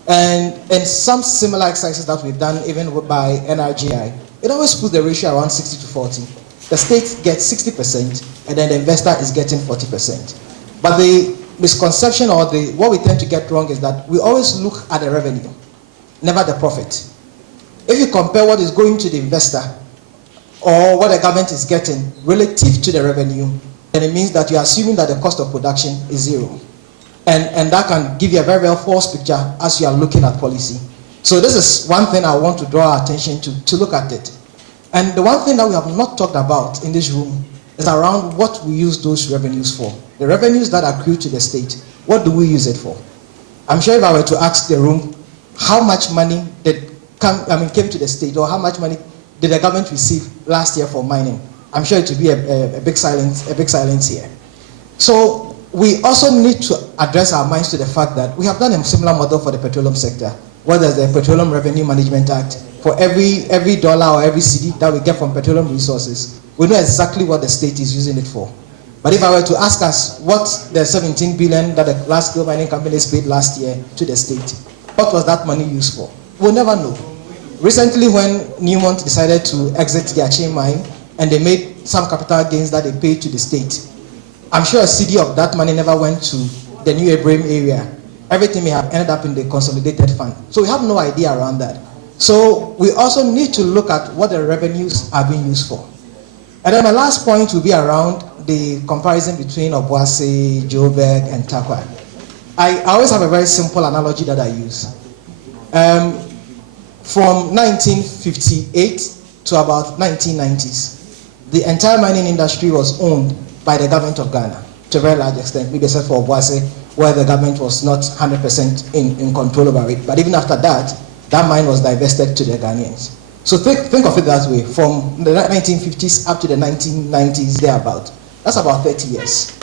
And in some similar exercises that we've done even by NRGI, it always puts the ratio around 60 to 40. The state gets 60% and then the investor is getting 40%. But the misconception or what we tend to get wrong is that we always look at the revenue, never the profit. If you compare what is going to the investor or what the government is getting relative to the revenue, then it means that you're assuming that the cost of production is zero. And that can give you a very, very false picture as you are looking at policy. So this is one thing I want to draw our attention to look at it. And the one thing that we have not talked about in this room is around what we use those revenues for. The revenues that accrue to the state, what do we use it for? I'm sure if I were to ask the room, how much money came to the state, or how much money did the government receive last year for mining, I'm sure it would be a big silence here. So we also need to address our minds to the fact that we have done a similar model for the petroleum sector, where there's the Petroleum Revenue Management Act. For every dollar or every cedi that we get from petroleum resources, we know exactly what the state is using it for. But if I were to ask us what the 17 billion that the last gold mining companies paid last year to the state, what was that money used for? We'll never know. Recently, when Newmont decided to exit their chain mine and they made some capital gains that they paid to the state, I'm sure a cedi of that money never went to the New Ibrahim area. Everything may have ended up in the consolidated fund. So we have no idea around that. So we also need to look at what the revenues are being used for. And then my last point will be around the comparison between Obuasi, Joburg, and Tarkwa. I always have a very simple analogy that I use. From 1958 to about 1990s, the entire mining industry was owned by the government of Ghana to a very large extent, maybe except for Obuasi, where the government was not 100% in control over it. But even after that, that mine was divested to the Ghanaians. So think of it that way, from the 1950s up to the 1990s, thereabout. That's about 30 years.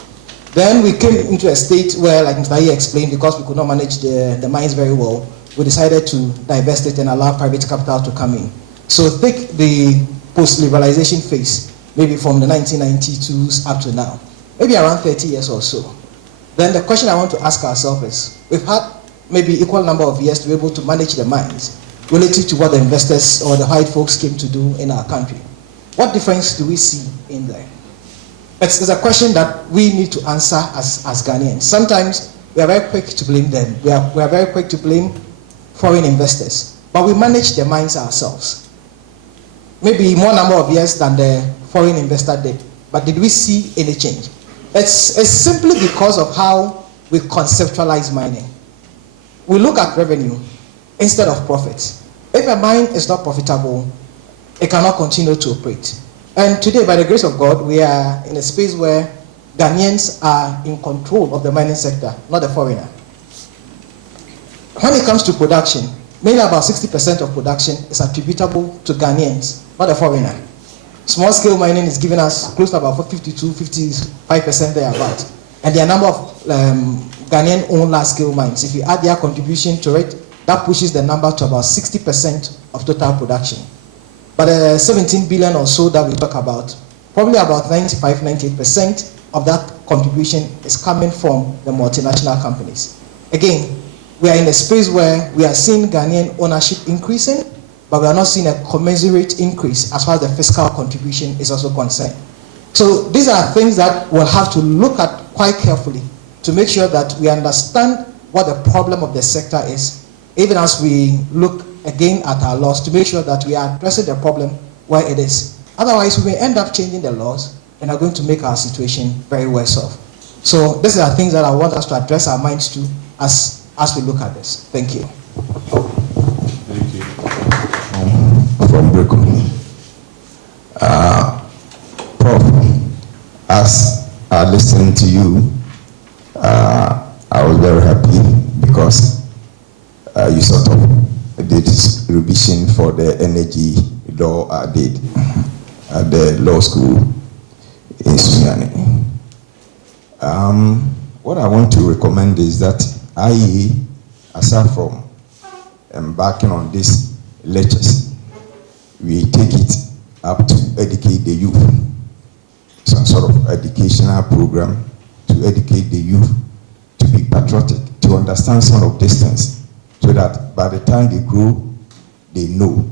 Then we came into a state where, like Mr. Aye explained, because we could not manage the mines very well, we decided to divest it and allow private capital to come in. So take the post-liberalization phase, maybe from the 1992s up to now, maybe around 30 years or so. Then the question I want to ask ourselves is, we've had maybe equal number of years to be able to manage the mines relative to what the investors or the white folks came to do in our country. What difference do we see in there? It's a question that we need to answer as Ghanaians. Sometimes we are very quick to blame them. We are very quick to blame foreign investors. But we manage the mines ourselves. Maybe more number of years than the foreign investor did. But did we see any change? It's simply because of how we conceptualize mining. We look at revenue instead of profit. If a mine is not profitable, it cannot continue to operate. And today, by the grace of God, we are in a space where Ghanaians are in control of the mining sector, not the foreigner. When it comes to production, mainly about 60% of production is attributable to Ghanaians, not the foreigner. Small-scale mining is giving us close to about 52-55% thereabout. And there are a number of Ghanaian-owned large-scale mines. If you add their contribution to it, that pushes the number to about 60% of total production. But the 17 billion or so that we talk about, probably about 95-98% of that contribution is coming from the multinational companies. Again, we are in a space where we are seeing Ghanaian ownership increasing, but we are not seeing a commensurate increase as far as the fiscal contribution is also concerned. So these are things that we'll have to look at quite carefully to make sure that we understand what the problem of the sector is, even as we look again at our laws to make sure that we are addressing the problem where it is. Otherwise, we may end up changing the laws and are going to make our situation very worse off. So these are things that I want us to address our minds to as we look at this. Thank you. Thank you. From Brooklyn. Prof, as I listened to you, I was very happy because you sort of did revision for the energy law I did at the law school in Sunyani. What I want to recommend is that IE, aside from embarking on these lectures, we take it up to educate the youth, some sort of educational program to educate the youth to be patriotic, to understand some of these things, so that by the time they grow, they know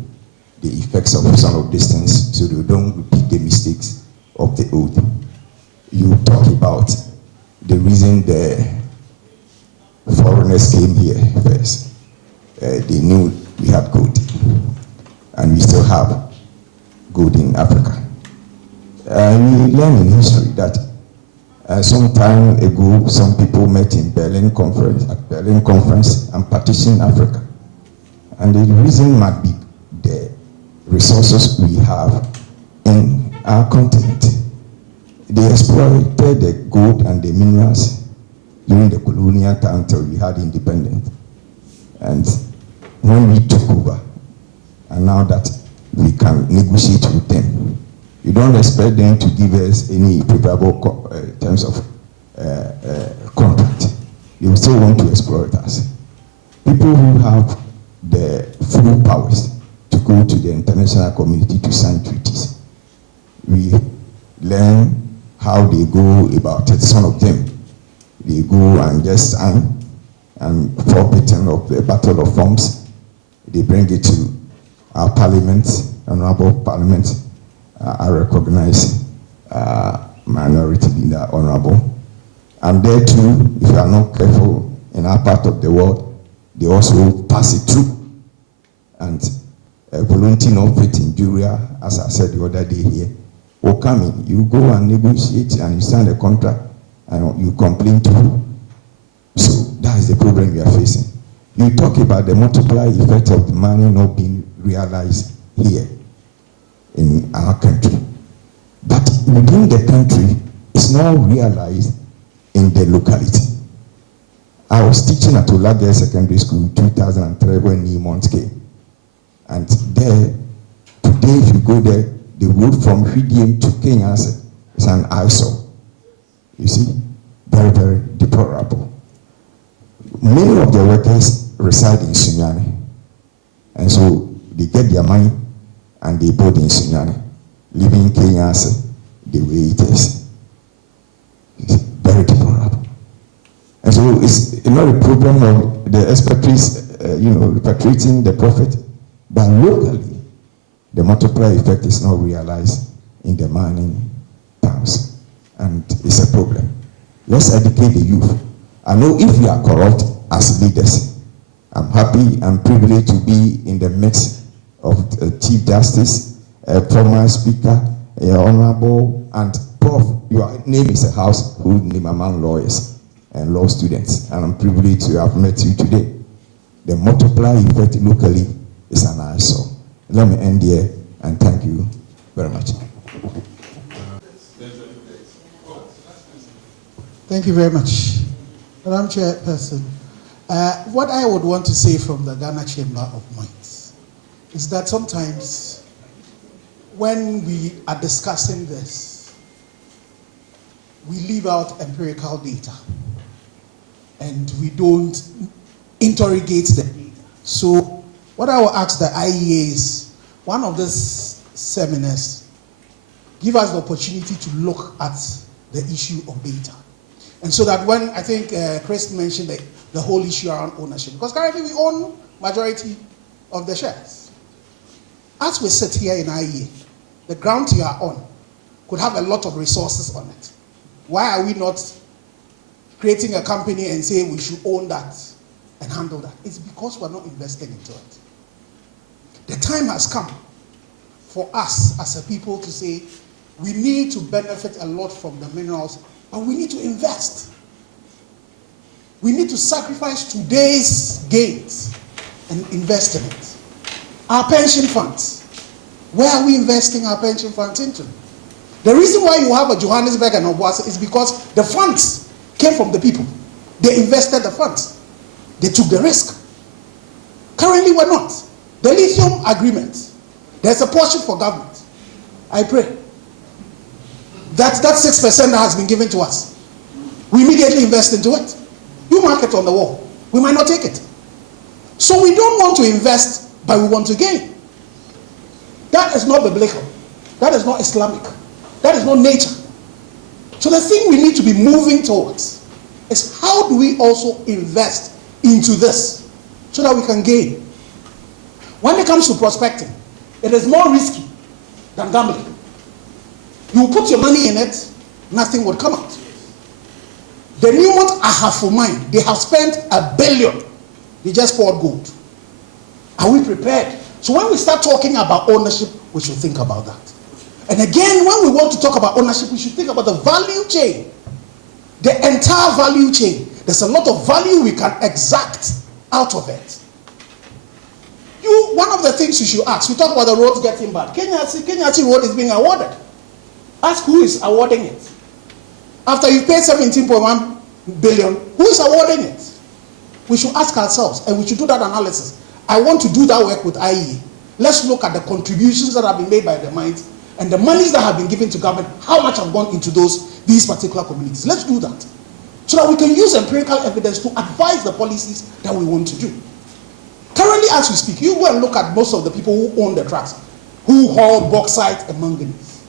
the effects of some of these things, so they don't repeat the mistakes of the old. You talk about the reason the foreigners came here first. They knew we had gold, and we still have gold in Africa. We learn in history that some time ago, some people met in Berlin Conference, and partitioned Africa. And the reason might be the resources we have in our continent. They exploited the gold and the minerals during the colonial time until we had independence. And when we took over, and now that we can negotiate with them, you don't expect them to give us any favorable terms of contract. You still want to exploit us. People who have the full powers to go to the international community to sign treaties, we learn how they go about it. Some of them, they go and just sign, and forfeiting of the Battle of Forms, they bring it to our parliament, honorable parliament. I recognize minority leader, honorable. And there too, if you are not careful in our part of the world, they also pass it through. And a volunteer of it in Juria, as I said the other day here, will come in. You go and negotiate and you sign a contract and you complain to who? So that is the problem we are facing. You talk about the multiplier effect of the money not being realized here in our country. But within the country, it's not realized in the locality. I was teaching at Ola Girls Secondary School in 2003 when Newmont came. And there, today if you go there, the road from Hwidiem to Kenyase is an eyesore. You see? Very, very deplorable. Many of the workers reside in Sunyani. And so they get their money and they board in Sunyani, living in Kenyase the way it is. It's very deplorable. And so it's not a problem of the expatriates, repatriating the profit, but locally, the multiplier effect is not realized in the mining towns, and it's a problem. Let's educate the youth. I know if we are corrupt as leaders, I'm happy and privileged to be in the mix of Chief Justice, former Speaker, Honorable, and Prof. Your name is a household name among lawyers and law students, and I'm privileged to have met you today. The multiplier effect locally is an eyesore. Let me end here and thank you very much. Thank you very much. Madam Chairperson, what I would want to say from the Ghana Chamber of Mines is that sometimes when we are discussing this, we leave out empirical data and we don't interrogate the data. So what I will ask the IEA is, one of these seminars, give us the opportunity to look at the issue of data. And so that when, I think Chris mentioned the whole issue around ownership, because currently we own majority of the shares. As we sit here in IEA, the ground you are on could have a lot of resources on it. Why are we not creating a company and saying we should own that and handle that? It's because we're not investing into it. The time has come for us as a people to say we need to benefit a lot from the minerals, but we need to invest. We need to sacrifice today's gains and invest in it. Our pension funds, where are we investing our pension funds into? The reason why you have a Johannesburg and Obuasi is because the funds came from the people. They invested the funds. They took the risk. Currently, we're not. The lithium agreement, there's a portion for government. I pray that 6% that has been given to us, we immediately invest into it. You mark it on the wall. We might not take it. So we don't want to invest, but we want to gain. That is not biblical. That is not Islamic. That is not nature. So the thing we need to be moving towards is how do we also invest into this so that we can gain. When it comes to prospecting, it is more risky than gambling. You put your money in it, nothing would come out. The Newmont Ahafo mine, they have spent $1 billion. They just poured gold. Are we prepared? So when we start talking about ownership, we should think about that. And again, when we want to talk about ownership, we should think about the value chain. The entire value chain. There's a lot of value we can exact out of it. One of the things you should ask, we talk about the roads getting bad. Kenyasi Road is being awarded. Ask who is awarding it. After you pay 17.1 billion, who is awarding it? We should ask ourselves, and we should do that analysis. I want to do that work with IEA. Let's look at the contributions that have been made by the mines and the monies that have been given to government, how much have gone into these particular communities. Let's do that so that we can use empirical evidence to advise the policies that we want to do. Currently, as we speak, you go and look at most of the people who own the tracts, who haul bauxite and manganese.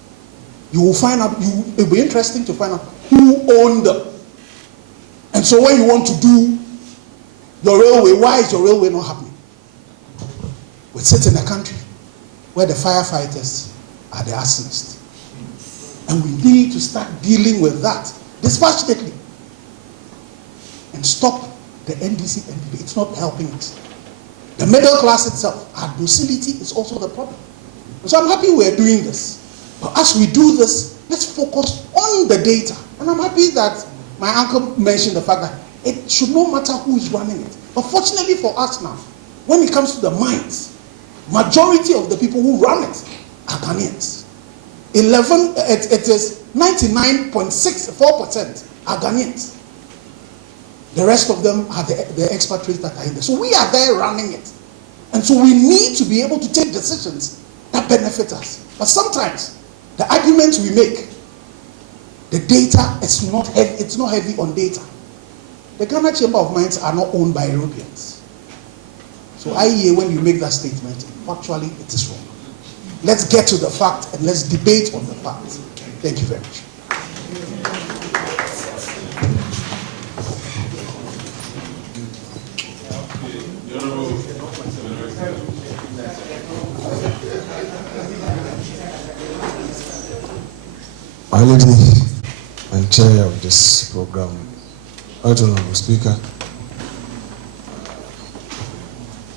You will find out, it will be interesting to find out who owned them. And so when you want to do your railway, why is your railway not happening? We sit in a country where the firefighters are the arsonists. And we need to start dealing with that dispassionately. And stop the NDC NPP. It's not helping us. The middle class itself, our docility is also the problem. So I'm happy we're doing this. But as we do this, let's focus on the data. And I'm happy that my uncle mentioned the fact that it should not matter who is running it. But fortunately for us now, when it comes to the mines, majority of the people who run it are Ghanaians. It is 99.64% are Ghanaians. The rest of them are the expatriates that are in there. So we are there running it. And so we need to be able to take decisions that benefit us. But sometimes the arguments we make, the data is not heavy, it's not heavy on data. The Ghana Chamber of Mines are not owned by Europeans. So IEA, when you make that statement, factually it is wrong. Let's get to the fact and let's debate on the facts. Thank you very much. My lady and chair of this program, Right Honorable Speaker,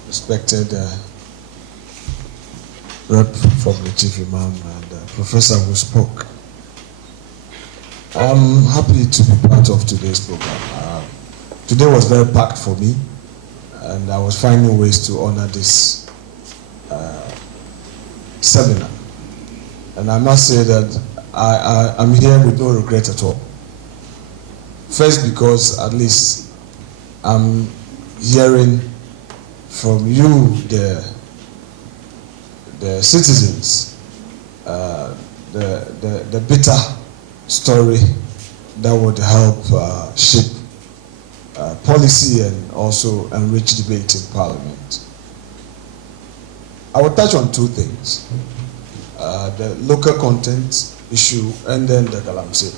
respected rep from the Chief Imam and Professor who spoke. I'm happy to be part of today's program. Today was very packed for me, and I was finding ways to honor this seminar. And I must say that I'm here with no regret at all. First, because at least I'm hearing from you, the citizens, the bitter story that would help shape policy and also enrich debate in Parliament. I will touch on two things. The local content issue and then the Galamsey.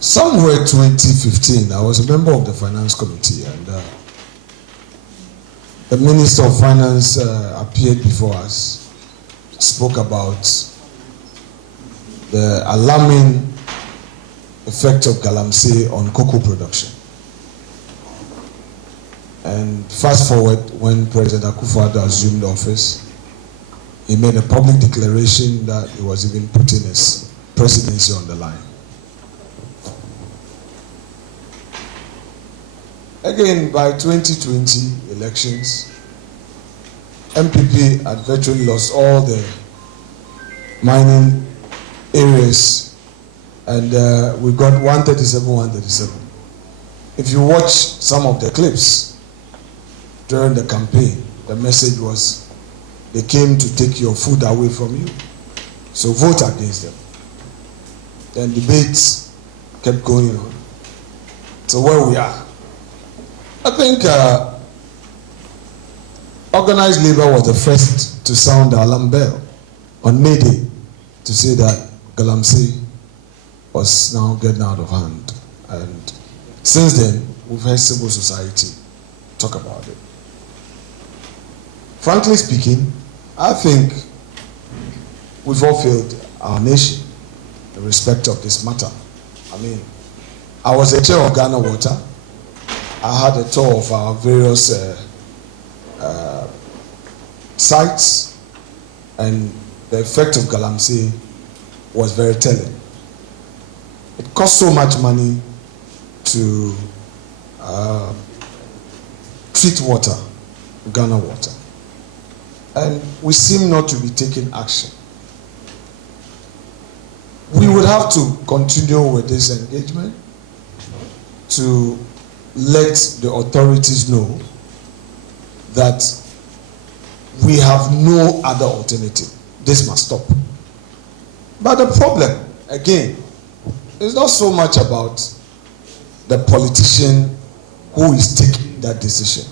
Somewhere 2015, I was a member of the Finance Committee, and the Minister of Finance appeared before us, spoke about the alarming effect of Galamsey on cocoa production. And fast forward, when President Akufo-Addo assumed office, he made a public declaration that he was even putting his presidency on the line. Again, by 2020 elections, MPP had virtually lost all the mining areas, and we got 137. If you watch some of the clips during the campaign, the message was, they came to take your food away from you, so vote against them. Then debates kept going on. So where we are, I think organized labor was the first to sound the alarm bell on May Day to say that Galamsey was now getting out of hand. And since then, we've heard civil society talk about it. Frankly speaking, I think we've all failed our nation in respect of this matter. I mean, I was a chair of Ghana Water. I had a tour of our various sites, and the effect of Galamsey was very telling. It cost so much money to treat water, Ghana Water, and we seem not to be taking action. We would have to continue with this engagement to let the authorities know that we have no other alternative. This must stop. But the problem, again, is not so much about the politician who is taking that decision.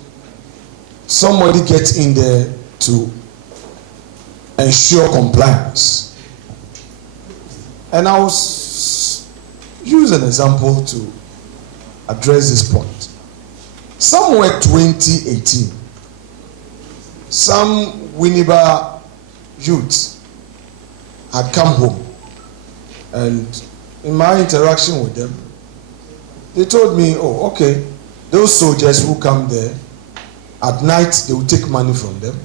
Somebody gets in there to ensure compliance. And I will use an example to address this point. Somewhere 2018, some Winneba youths had come home, and in my interaction with them, they told me, oh, okay, those soldiers who come there, at night they will take money from them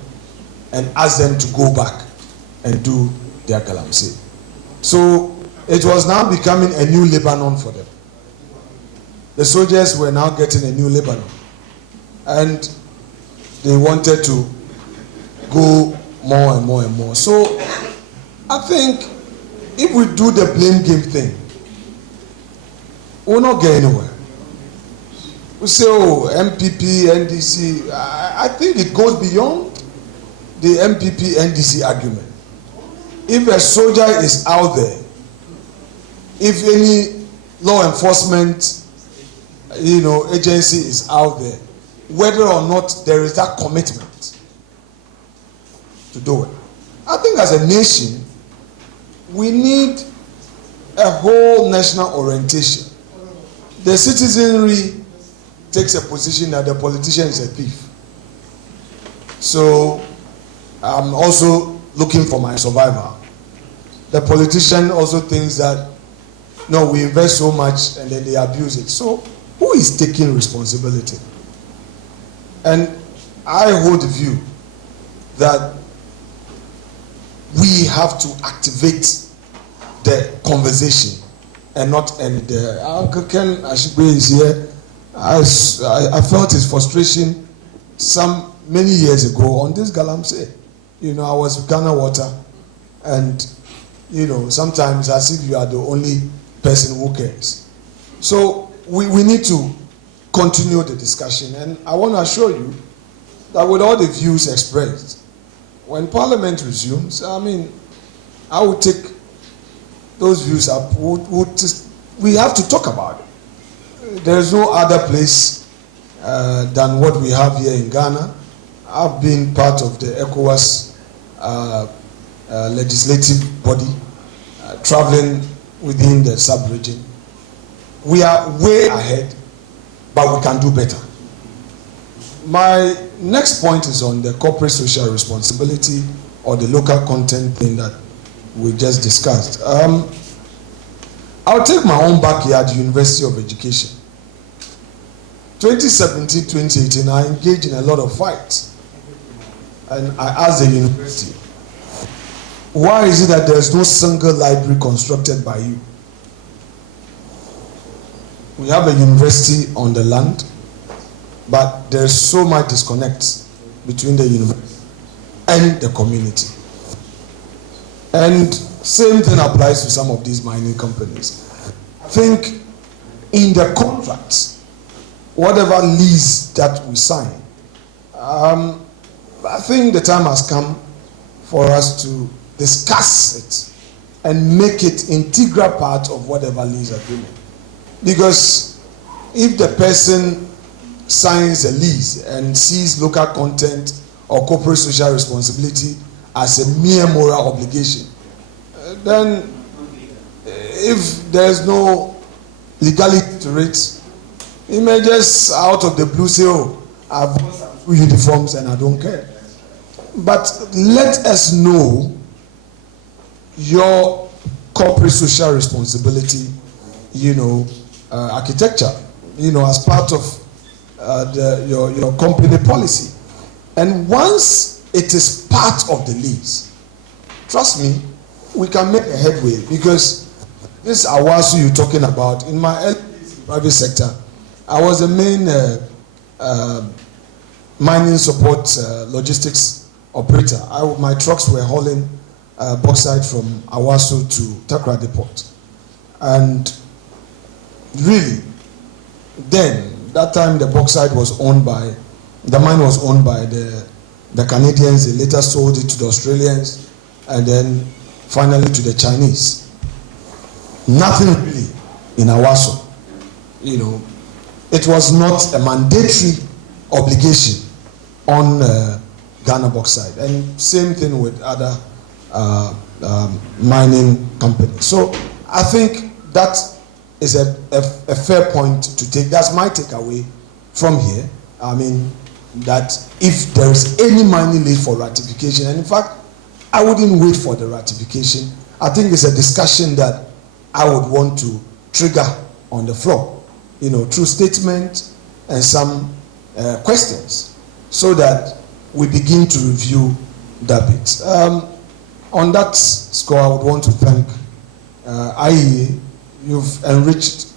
and ask them to go back and do their Galamsey. So it was now becoming a new Lebanon for them. The soldiers were now getting a new Lebanon, and they wanted to go more and more and more. So I think if we do the blame game thing, we'll not get anywhere. We say, oh, MPP, NDC. I think it goes beyond the MPP, NDC argument. If a soldier is out there, if any law enforcement, agency is out there, whether or not there is that commitment to do it. I think as a nation, we need a whole national orientation. The citizenry takes a position that the politician is a thief. So I'm also looking for my survival. The politician also thinks that, no, we invest so much and then they abuse it. So who is taking responsibility? And I hold the view that we have to activate the conversation and not end there. Uncle Ken Ashigbe is here. I felt his frustration many years ago on this Galamsey. I was with Ghana Water, and sometimes as if you are the only person who cares. So we need to continue the discussion, and I want to assure you that with all the views expressed, when Parliament resumes, I will take those views up. We have to talk about it. There is no other place than what we have here in Ghana. I've been part of the ECOWAS legislative body, traveling within the sub-region. We are way ahead, but we can do better. My next point is on the corporate social responsibility or the local content thing that we just discussed. I'll take my own backyard, University of Education. 2017, 2018, I engaged in a lot of fights. And I asked the university, why is it that there's no single library constructed by you? We have a university on the land, but there's so much disconnect between the university and the community. And same thing applies to some of these mining companies. I think in the contracts, whatever lease that we sign, I think the time has come for us to discuss it and make it integral part of whatever lease agreement. Because if the person signs a lease and sees local content or corporate social responsibility as a mere moral obligation, then if there's no legality to it, he may just out of the blue say, oh, I've bought some uniforms and I don't care. But let us know your corporate social responsibility, architecture, as part of your company policy. And once it is part of the lease, trust me, we can make a headway, because this Awasu you're talking about, in my early private sector, I was the main mining support logistics operator. My trucks were hauling bauxite from Awasu to Takra Depot. And really, then, that time the bauxite was owned by, the mine was owned by the Canadians. They later sold it to the Australians, and then finally to the Chinese. Nothing really in Awasu. It was not a mandatory obligation on Ghana bauxite, and same thing with other mining companies. So I think that is a fair point to take. That's my takeaway from here. That if there is any mining lease for ratification, and in fact, I wouldn't wait for the ratification. I think it's a discussion that I would want to trigger on the floor, through statement and some questions, so that we begin to review that bit. On that score, I would want to thank IEA. You've enriched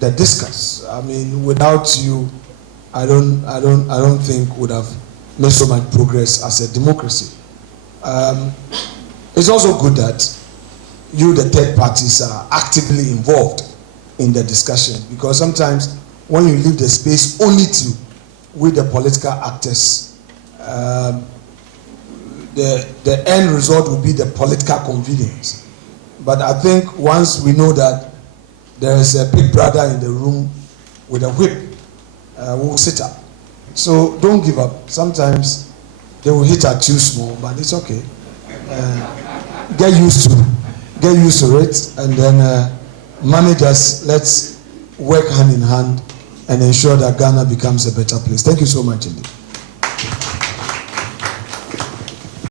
the discourse. Without you, I don't think would have made so much progress as a democracy. It's also good that you, the third parties, are actively involved in the discussion, because sometimes when you leave the space only to with the political actors, the end result will be the political convenience. But I think once we know that there is a big brother in the room with a whip, we'll sit up. So don't give up. Sometimes they will hit at you small, but it's okay. Get used to it, and then managers, let's work hand in hand and ensure that Ghana becomes a better place. Thank you so much indeed.